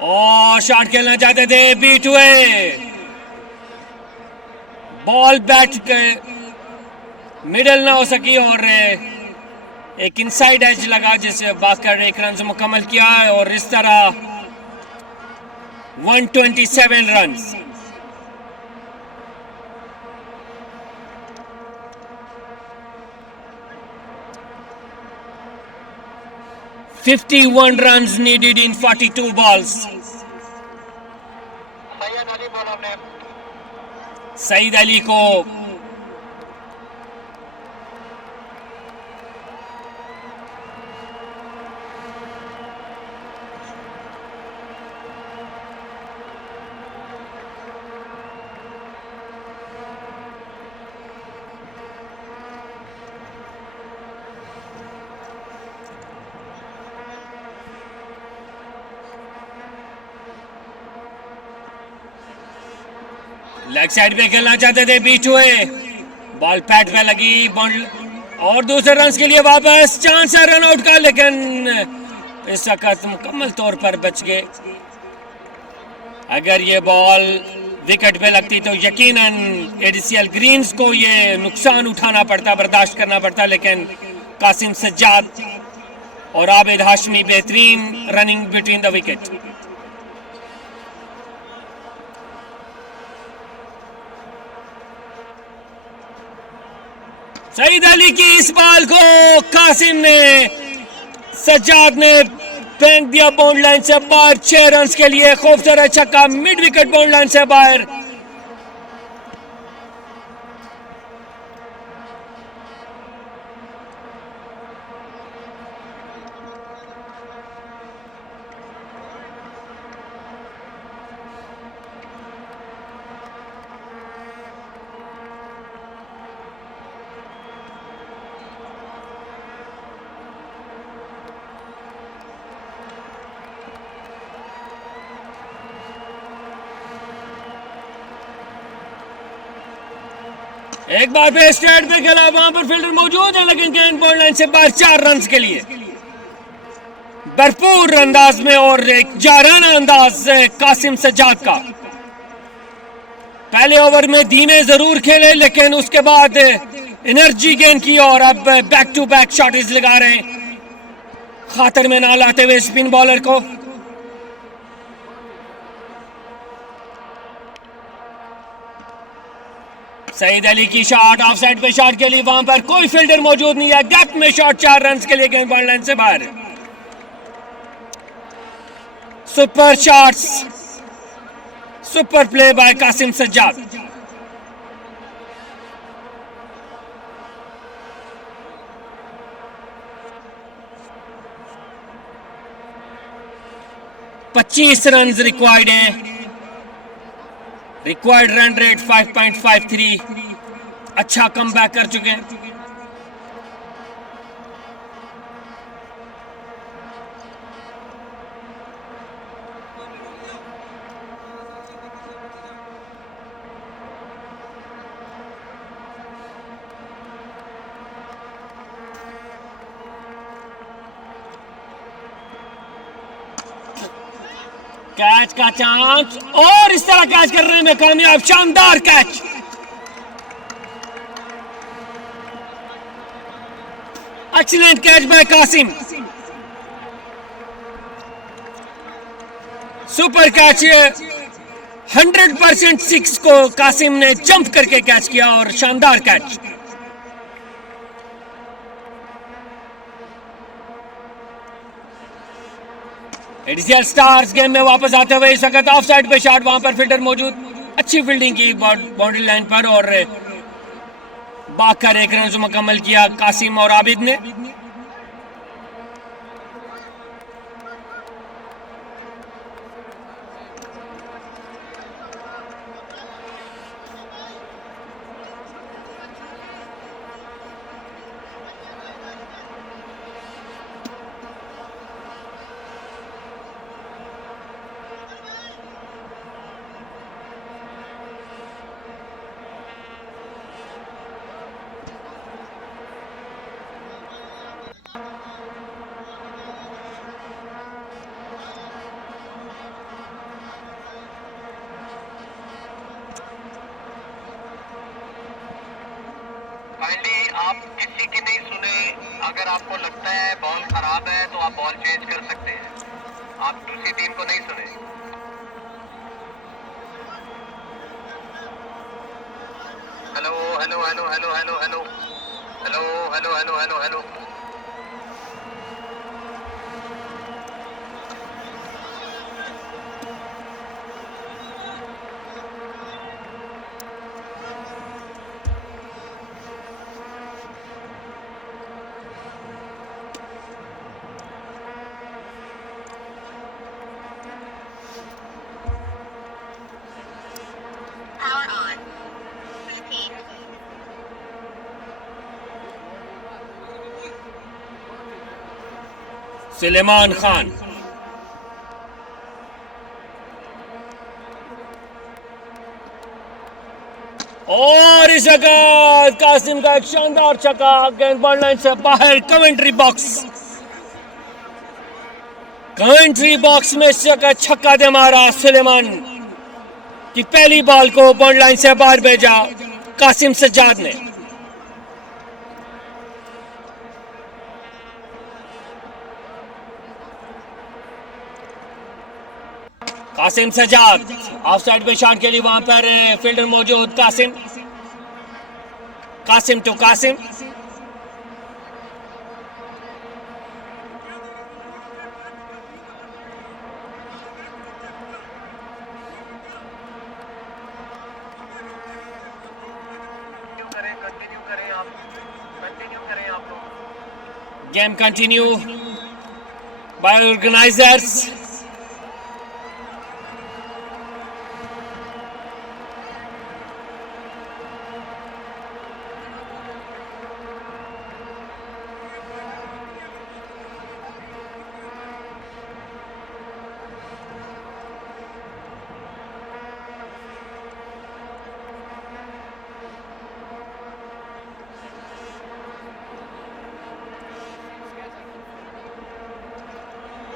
और शॉट खेलना चाहते थे, बीट हुए. बॉल बैट मिडल ना हो सकी और एक इनसाइड एज लगा, जिससे बाकर 1 रन मुकम्मल किया. और इस तरह 127 run. $51 runs needed in 42 balls. Syed Ali bowler ने. सईद अली को लेग साइड पे खेलना चाहते थे, बीट हुए, बॉल पैड पे लगी, बॉल और दूसरे रन के लिए वापस चांस है रन आउट का, लेकिन इस वक्त मुकम्मल तौर पर बच गए। अगर ये बॉल विकेट पे लगती तो यकीनन एडीसीएल ग्रीन्स को ये नुकसान उठाना पड़ता, बर्दाश्त करना पड़ता, लेकिन कासिम सज्जाद और आबिद हाशमी बेहतरीन running between the wicket. Saeed Ali की इस बॉल को कासिम ने, सज्जाद ने फेंक दिया बाउंड लाइन से बाहर, 6 रन के लिए खूबसूरत छक्का मिड विकेट बाउंड लाइन से बाहर। एक बार फिर स्ट्रेट पे खेला, वहां पर फील्डर मौजूद है, लेकिन गेंद बॉल लाइन से बाहर, 4 रन के लिए भरपूर अंदाज में और एक जाराना अंदाज कासिम सज्जाद का। पहले ओवर में धीमे जरूर खेले, लेकिन उसके बाद एनर्जी गेन की और अब बैक टू बैक शॉट्स लगा रहे हैं, खातर में ना लाते हुए स्पिन बॉलर को। सईद अली की शॉट ऑफ साइड पे शॉट के लिए, वहां पर कोई फील्डर मौजूद नहीं है, गैप में शॉट, 4 रन के लिए गेंद बॉल लाइन से बाहर। Super shots, super play by Qasim Sajjad. पच्चीस रन रिक्वायर्ड है, रिक्वायर्ड रन रेट 5.53, अच्छा कम बैक कर चुके हैं। कैच का चांस और इस तरह कैच करने में कामयाब, शानदार catch. Excellent catch by Qasim, super catch. 100% 6 को कासिम ने जंप करके कैच किया और शानदार कैच। एडीसीएल स्टार्स गेम में वापस आते हुए इस वक्त ऑफ साइड पे शॉट, वहां पर फील्डर मौजूद, अच्छी फील्डिंग की बाउंड्री लाइन पर और भागकर 1 रन मुकम्मल किया कासिम और आबिद ने। आप किसी की नहीं सुने, अगर आपको लगता है बॉल खराब है तो आप बॉल चेंज कर सकते हैं, आप दूसरी टीम को नहीं सुने। Hello hello hello hello hello hello hello hello hello hello hello. Suleman Khan, और इस जगह कासिम का एक शानदार छक्का, गेंद बॉल लाइन से बाहर कमेंट्री बॉक्स में इस जगह छक्का दे मारा सुलेमान की पहली बॉल को बॉल लाइन से बाहर भेजा कासिम सज्जाद ने। कासिम सज्जाद ऑफ साइड पे शॉट के लिए वहां पर फील्डर मौजूद। कासिम टू कासिम, कंटिन्यू करें आप लोग। Game continue by organisers.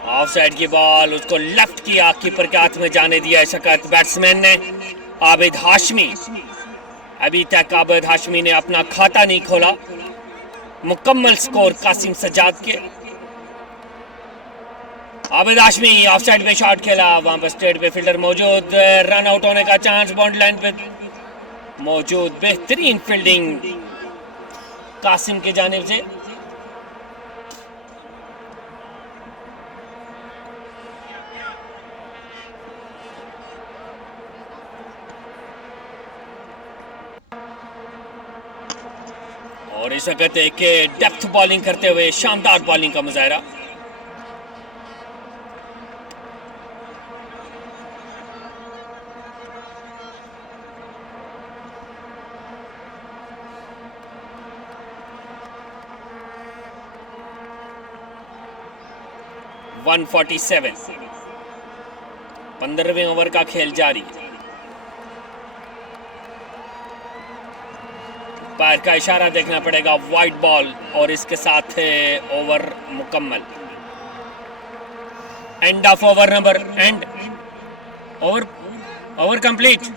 Off side की बॉल, उसको लेफ्ट किया, कीपर के हाथ में जाने दिया शकत बैट्समैन ने आबिद हाशमी। अभी तक आबिद हाशमी ने अपना खाता नहीं खोला। मुकम्मल स्कोर कासिम सज्जाद के। आबिद हाशमी ऑफ साइड पे शॉट खेला, वहां पर स्ट्रेट पे फील्डर मौजूद, रन आउट होने का चांस बाउंड्री लाइन पे मौजूद। बेहतरीन फील्डिंग कासिम की जानिब से। और इस वक्त एक डेप्थ बॉलिंग करते हुए शानदार बॉलिंग का मुजाहरा। वन 47, 15वें ओवर का खेल जारी। पैर का इशारा देखना पड़ेगा, वाइड बॉल, और इसके साथ ओवर मुकम्मल। End of over number over complete.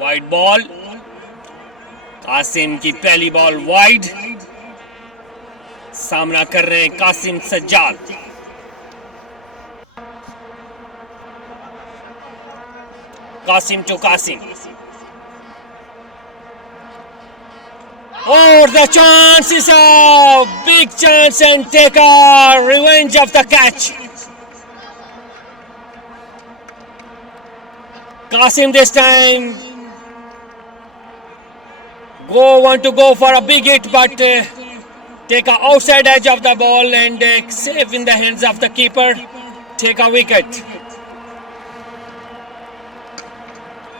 Wide ball, Qasim की पहली बॉल वाइड। सामना कर रहे हैं कासिम सज्जाद। कासिम टू कासिम, और the chance is a big chance and take a revenge of the catch. Qasim this time want to go for a big hit, but take a outside edge of the ball and save in the hands of the keeper. Take a wicket.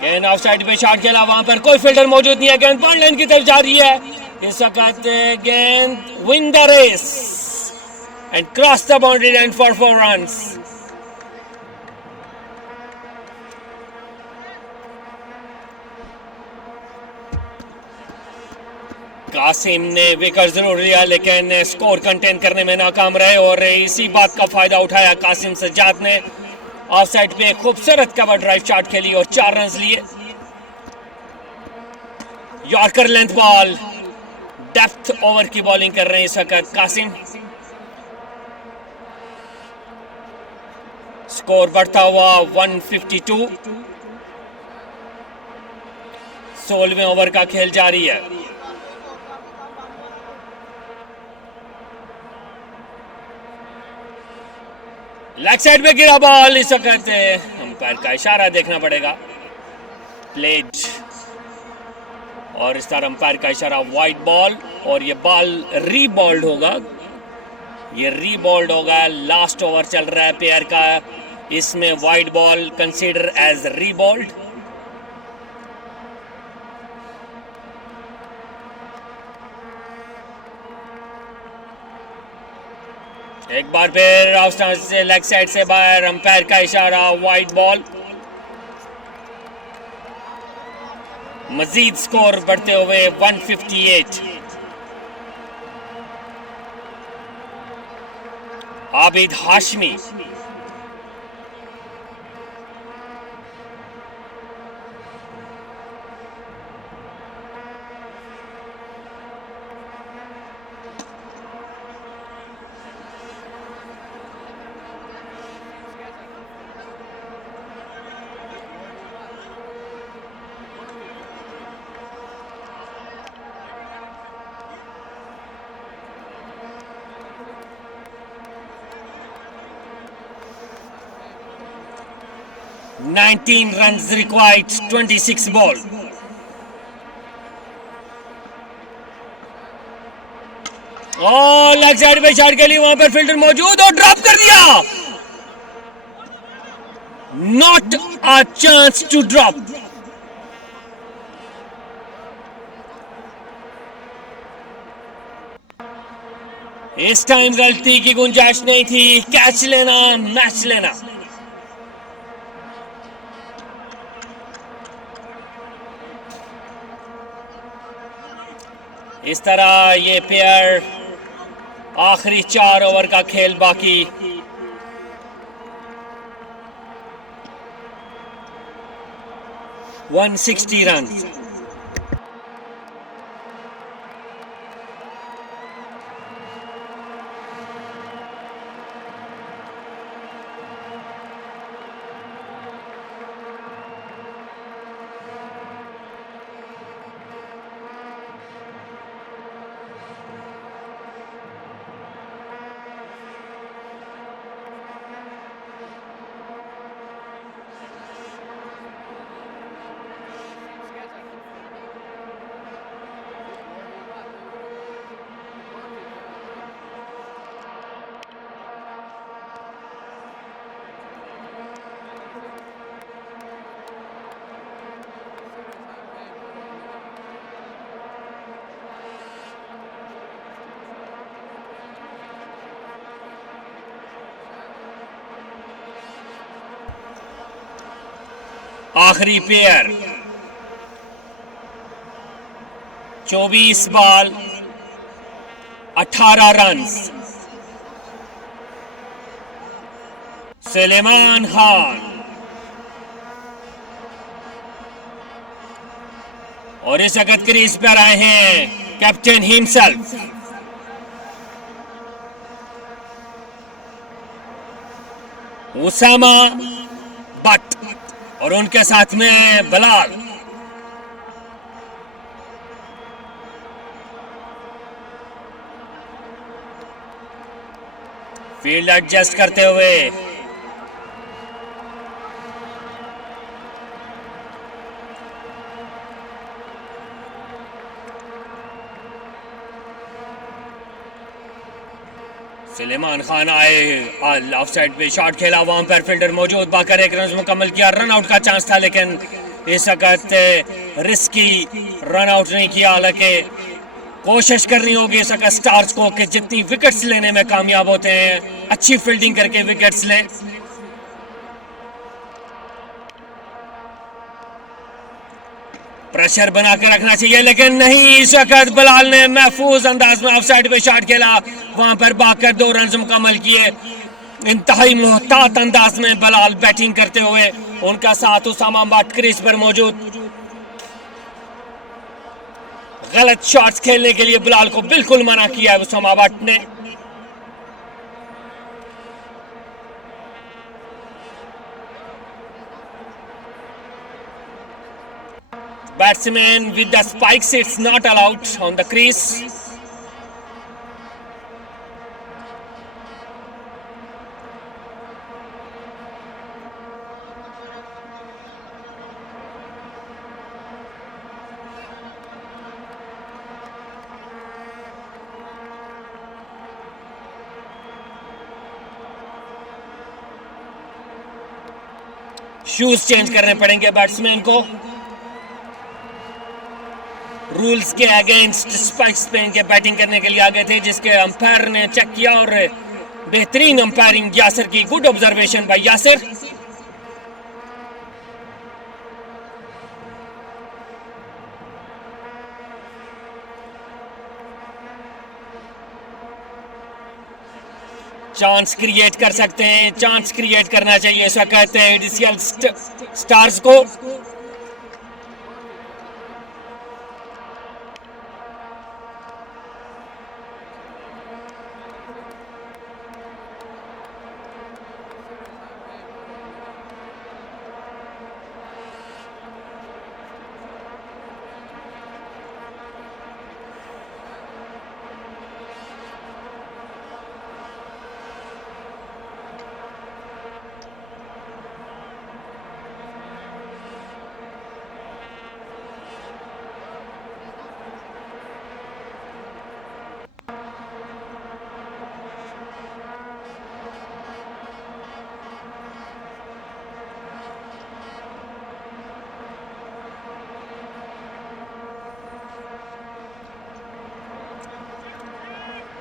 गेंद outside पे shot खेला, वहां पर कोई fielder मौजूद नहीं है। गेंद पॉइंट लाइन की तरफ जा रही है। इस वक्त गेंद win the race and cross the boundary line for 4 runs. Qasim ने विकेट जरूर लिया, लेकिन स्कोर कंटेन करने में नाकाम रहे और इसी बात का फायदा उठाया कासिम सज्जाद ने। ऑफसाइड पे खूबसूरत कवर ड्राइव शॉट खेली और 4 रन लिए। Yorker length ball, depth over की बॉलिंग कर रहे हैं इस वक्त कासिम। स्कोर बढ़ता हुआ 152। 16वें ओवर का खेल जारी है। लेग साइड पे गिरा बॉल, इस वक्त अंपायर का इशारा देखना पड़ेगा। प्लेड, और इस तरह अंपायर का इशारा वाइड बॉल, और ये बॉल रीबॉल्ड होगा। ये रीबॉल्ड होगा। लास्ट ओवर चल रहा है पेयर का, इसमें वाइड बॉल कंसीडर एज रीबॉल्ड। एक बार फिर ऑफ स्टंप से लेग साइड से बाहर, अंपायर का इशारा वाइड बॉल। मजीद स्कोर बढ़ते हुए 158। Abid Hashmi, $19 runs required, 26 ball. और लेग साइड पे शॉट के लिए वहां पर फील्डर मौजूद और ड्रॉप कर दिया। Not a chance to drop. इस टाइम गलती की गुंजाइश नहीं थी। कैच लेना, मैच लेना। इस तरह ये पेयर आखिरी 4 ओवर का खेल बाकी। $160 रन। आखिरी pair 24 ball 18 run. Suleman Khan और इस वक्त क्रीज पर आए हैं कैप्टन हिमसेल्फ उसामा बट और उनके साथ में बिलाल। फील्ड एडजस्ट करते हुए सुलेमान खान आए, ऑफ साइड पे शॉट खेला, वहां पर फील्डर मौजूद, बाकर एक रन मुकम्मल किया, रन आउट का चांस था लेकिन इस वक्त रिस्की रन आउट नहीं किया। हालांकि कोशिश करनी होगी इस वक्त स्टार्स को कि जितनी विकेट्स लेने में कामयाब होते हैं अच्छी फील्डिंग करके विकेट्स लें। प्रेशर बना के रखना चाहिए लेकिन नहीं, इस वक्त बिलाल ने महफूज अंदाज में ऑफ साइड पे शॉट खेला, वहां पर बाकर 2 रन मुकम्मल किए। इंतहाई मोहतात अंदाज में बिलाल बैटिंग करते हुए, उनका साथ उसामा बट क्रीज पर मौजूद। गलत शॉट्स खेलने के लिए बिलाल को बिल्कुल मना किया है उसामा बट ने। Batsman with the spikes, it's not allowed on the crease. Shoes change करने पड़ेंगे बैट्समैन को। रूल्स के अगेंस्ट स्पाइक्स पहन के बैटिंग करने के लिए आ गए थे, जिसके अंपायर ने चेक किया और बेहतरीन अंपायरिंग यासिर की, good observation bye Yasir. Chance create कर सकते हैं, चांस क्रिएट करना चाहिए ऐसा कहते हैं एडीसीएल स्टार्स को।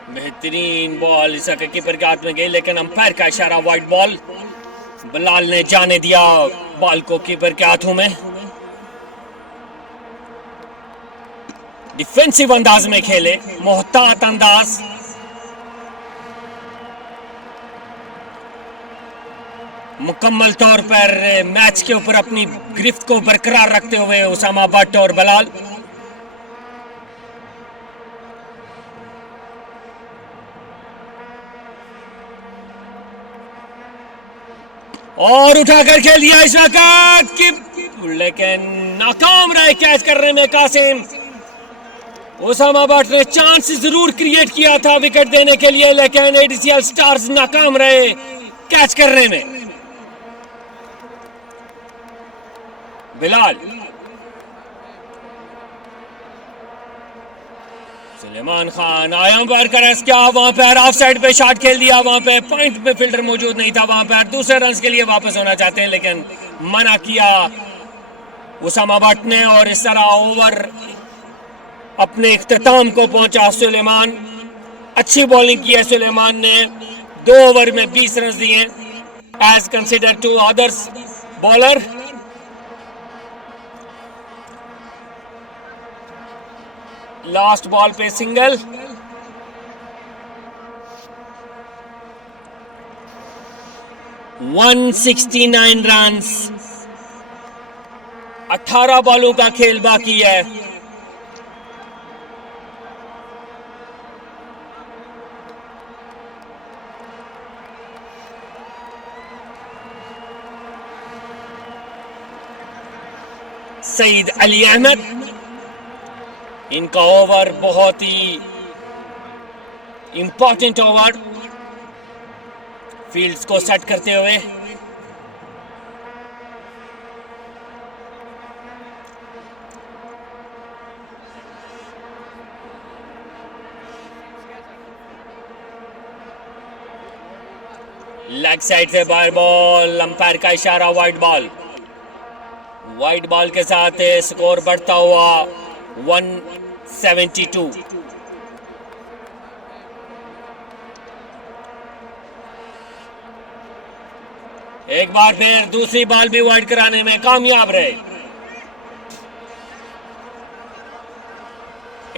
बेहतरीन बॉल इस कीपर के हाथ में गई लेकिन अंपायर का इशारा, वाइड बॉल। बिलाल ने जाने दिया बॉल को कीपर के हाथों में। डिफेंसिव अंदाज में खेले, मोहतात अंदाज। मुकम्मल तौर पर मैच के ऊपर अपनी गिरफ्त को बरकरार रखते हुए उसामा बट और बिलाल। और उठाकर खेल दिया इस वक्त की, लेकिन नाकाम रहे कैच करने में कासिम। उसामा बट ने चांस जरूर क्रिएट किया था विकेट देने के लिए, लेकिन एडीसीएल स्टार्स नाकाम रहे कैच करने में। बिलाल, सुलेमान खान आया पर करस क्या, वहां पर ऑफ साइड पे शॉट खेल दिया, वहां पे पॉइंट पे फील्डर मौजूद नहीं था, वहां पर दूसरे रन के लिए वापस होना चाहते हैं लेकिन मना किया उसामा बट ने। और इस तरह ओवर अपने इख्तिताम को पहुंचा सुलेमान। अच्छी बॉलिंग की है सुलेमान ने, 2 ओवर में 20 रन दिए as consider to others bowler. Last ball पे सिंगल। वन 169 रन, 18 बॉलों का खेल बाकी है। सईद अली अहमद, इनका ओवर बहुत ही इंपॉर्टेंट ओवर, फील्ड्स को सेट करते हुए। लेग साइड से बाहर बॉल, अंपायर का इशारा वाइड बॉल। वाइड बॉल के साथ स्कोर बढ़ता हुआ 172। एक बार फिर दूसरी बॉल भी वाइड कराने में कामयाब रहे।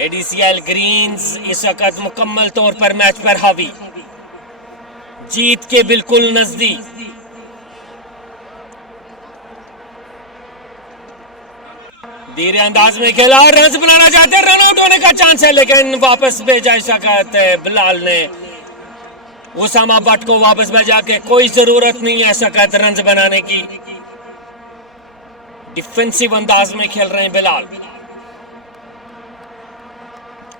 एडीसीएल ग्रीन्स इस वक्त मुकम्मल तौर पर मैच पर हावी, जीत के बिल्कुल नजदीक। धीरे अंदाज में खेला, रन बनाना चाहते हैं, रन आउट होने का चांस है, लेकिन वापस भेजा इस वक्त बिलाल ने उसामा भट्ट को वापस भेजा के कोई जरूरत नहीं है इस वक्त रन बनाने की। डिफेंसिव अंदाज में खेल रहे हैं बिलाल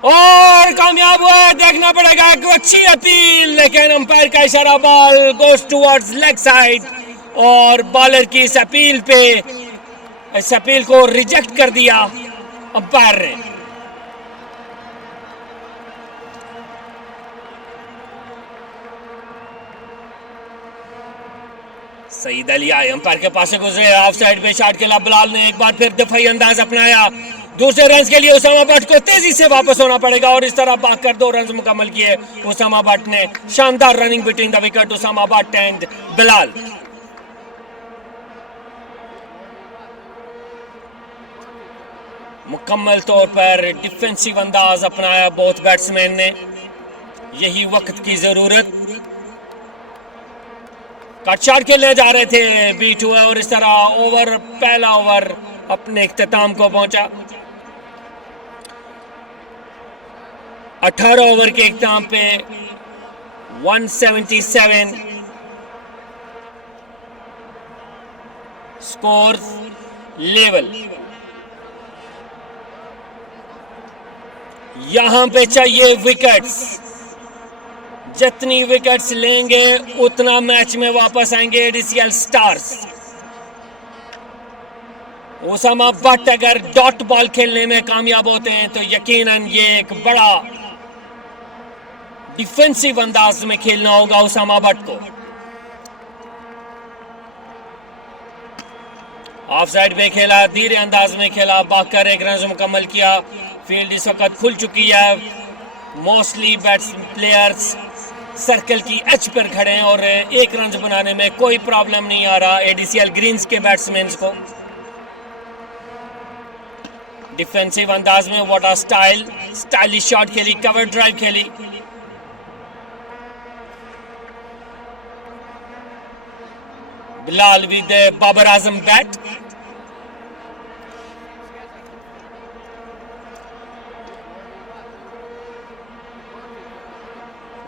और कामयाब हुआ। देखना पड़ेगा कि अच्छी अपील, लेकिन अंपायर का इशारा, बॉल गोस टुवर्ड्स लेग साइड और बॉलर की इस अपील पे, इस अपील को रिजेक्ट कर दिया अंपायर ने। सईद अली आए, अंपायर के पास से गुजरे, ऑफ साइड पे शॉट खेला बिलाल ने। एक बार फिर दफाई अंदाज अपनाया, दूसरे रन के लिए उसामा भट्ट को तेजी से वापस होना पड़ेगा और इस तरह भागकर 2 रन मुकम्मल किए उसामा भट्ट ने। शानदार running between the wicket Usama Bhatt and Bilal. मुकम्मल तौर पर डिफेंसिव अंदाज अपनाया बोथ बैट्समैन ने, यही वक्त की जरूरत। कट शॉट खेलने जा रहे थे, बीट हुआ और इस तरह ओवर, पहला ओवर अपने इख्तिताम को पहुंचा। 18 ओवर के इख्तिताम पे 177 स्कोर लेवल। यहां पे चाहिए विकेट्स, जितनी विकेट्स लेंगे उतना मैच में वापस आएंगे एडीसीएल स्टार्स। उसामा भट्ट अगर डॉट बॉल खेलने में कामयाब होते हैं तो यकीनन ये एक बड़ा डिफेंसिव अंदाज में खेलना होगा उसामा भट्ट को। ऑफ साइड पे खेला, धीरे अंदाज में खेला, भागकर 1 रन मुकम्मल किया। फील्ड इस वक्त खुल चुकी है, मोस्टली बैट्स प्लेयर्स सर्कल की एज पर खड़े हैं और 1 रन बनाने में कोई प्रॉब्लम नहीं आ रहा एडीसीएल ग्रीन्स के बैट्समैन को। डिफेंसिव अंदाज में व्हाट अ स्टाइलिश शॉट खेली, कवर ड्राइव खेली। Bilal with Babar Azam bat.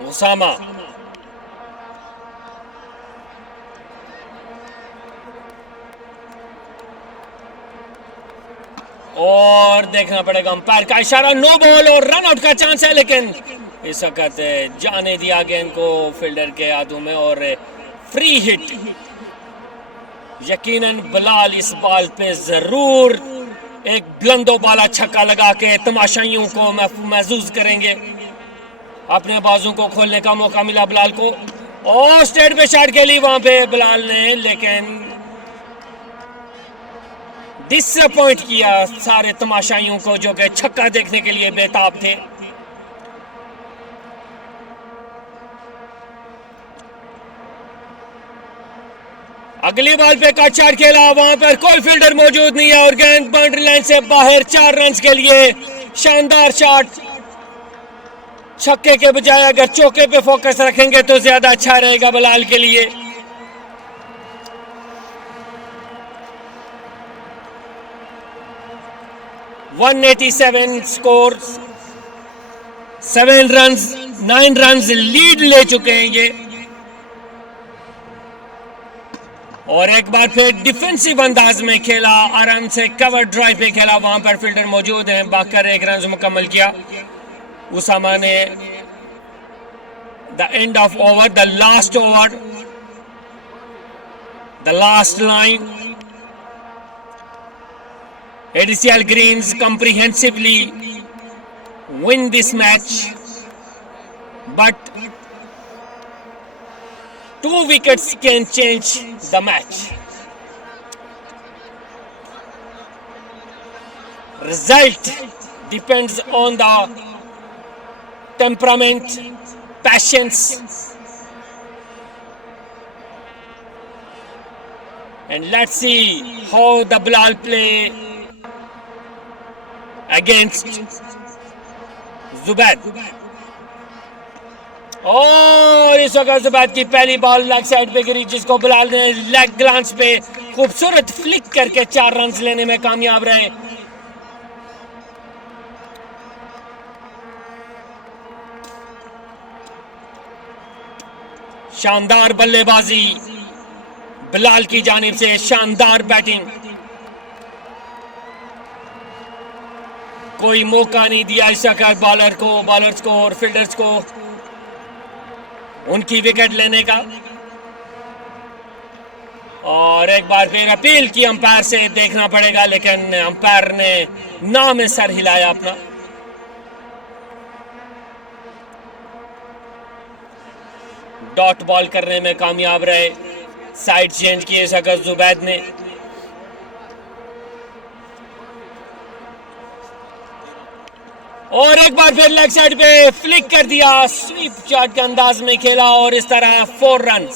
उसामा और देखना पड़ेगा अंपायर का इशारा, नो बॉल और रन आउट का चांस है, लेकिन इस वक्त जाने दिया गेंद को फील्डर के हाथों में और फ्री हिट। यकीनन बिलाल इस बॉल पे जरूर एक बुलंदो बाला छक्का लगा के तमाशाइयों को महसूस करेंगे। अपने बाजू को खोलने का मौका मिला बिलाल को और स्ट्रेट पे शॉट खेली वहां पे बिलाल ने, लेकिन डिसअपॉइंट किया सारे तमाशाइयों को जो कि छक्का देखने के लिए बेताब थे। अगली बॉल पे कट शॉट खेला, वहां पर कोई फील्डर मौजूद नहीं है और गेंद बाउंड्री लाइन से बाहर। 4 रन के लिए शानदार शॉट। छक्के के बजाय अगर चौके पे फोकस रखेंगे तो ज्यादा अच्छा रहेगा बिलाल के लिए। (187) स्कोर, 7 रन, 9 रन लीड ले चुके हैं ये। और एक बार फिर डिफेंसिव अंदाज में खेला, आराम से कवर ड्राइव पे खेला, वहां पर फील्डर मौजूद हैं, भागकर एक रन मुकम्मल किया उसामा ने। The end of over, the last over, the last line. ADCL Greens comprehensively win this match, but 2 wickets can change the match. Result depends on the temperament, patience, and let's see how the Bilal play against Zubaid. और इस वक्त जुबैद की पहली ball leg side पे गिरी, जिसको बिलाल ने leg glance पे खूबसूरत फ्लिक करके 4 रन लेने में कामयाब रहे। शानदार बल्लेबाजी बिलाल की जानिब से, शानदार बैटिंग, कोई मौका नहीं दिया इस वक्त बॉलर्स को और फील्डर्स को उनकी विकेट लेने का। और एक बार फिर अपील की अंपायर से, देखना पड़ेगा, लेकिन अंपायर ने ना में सर हिलाया अपना। डॉट बॉल करने में कामयाब रहे, साइड चेंज किए इस वक्त जुबैद ने। और एक बार फिर लेग साइड पे फ्लिक कर दिया, स्वीप शॉट के अंदाज में खेला और इस तरह 4 रन,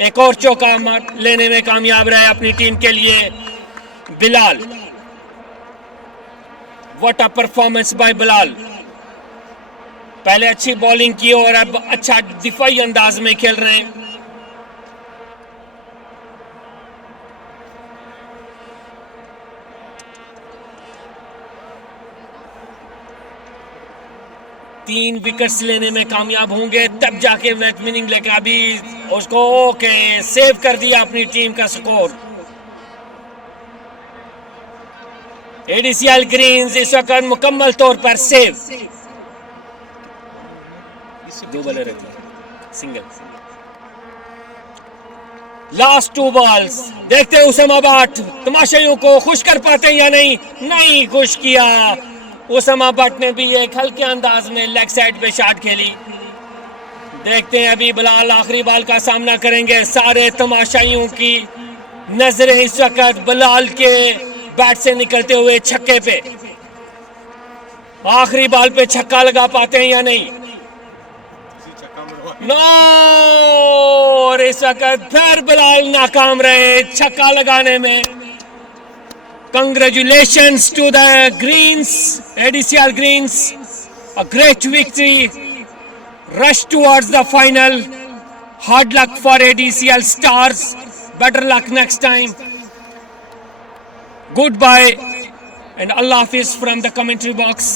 एक और चौका लेने में कामयाब रहे अपनी टीम के लिए Bilal. What a performance by Bilal. पहले अच्छी बॉलिंग की और अब अच्छा दिफाई अंदाज में खेल रहे हैं। तीन विकेट्स लेने में कामयाब होंगे तब जाके मैच विनिंग, लेकर अभी उसको ओके सेव कर दिया अपनी टीम का स्कोर। ADCL ग्रीन्स इस वक्त मुकम्मल तौर पर सेव। 2 बॉलें रखी, सिंगल। लास्ट 2 बॉल्स, देखते हैं उसामा बट तमाशाइयों को खुश कर पाते हैं या नहीं। नहीं खुश किया। उसामा बट ने भी एक हल्के अंदाज में लेग साइड पे शॉट खेली। देखते हैं अभी बिलाल आखिरी बॉल का सामना करेंगे। सारे तमाशाइयों की नजरें इस वक्त बिलाल के बैट से निकलते हुए छक्के पे। आखिरी बॉल पे छक्का लगा पाते हैं या नहीं। नो, और इस वक्त फिर बिलाल नाकाम रहे छक्का लगाने में। Congratulations to the Greens, ADCL Greens, a great victory. Rush towards the final. Hard luck for ADCL Stars. Better luck next time. Goodbye and Allah Hafiz from the commentary box.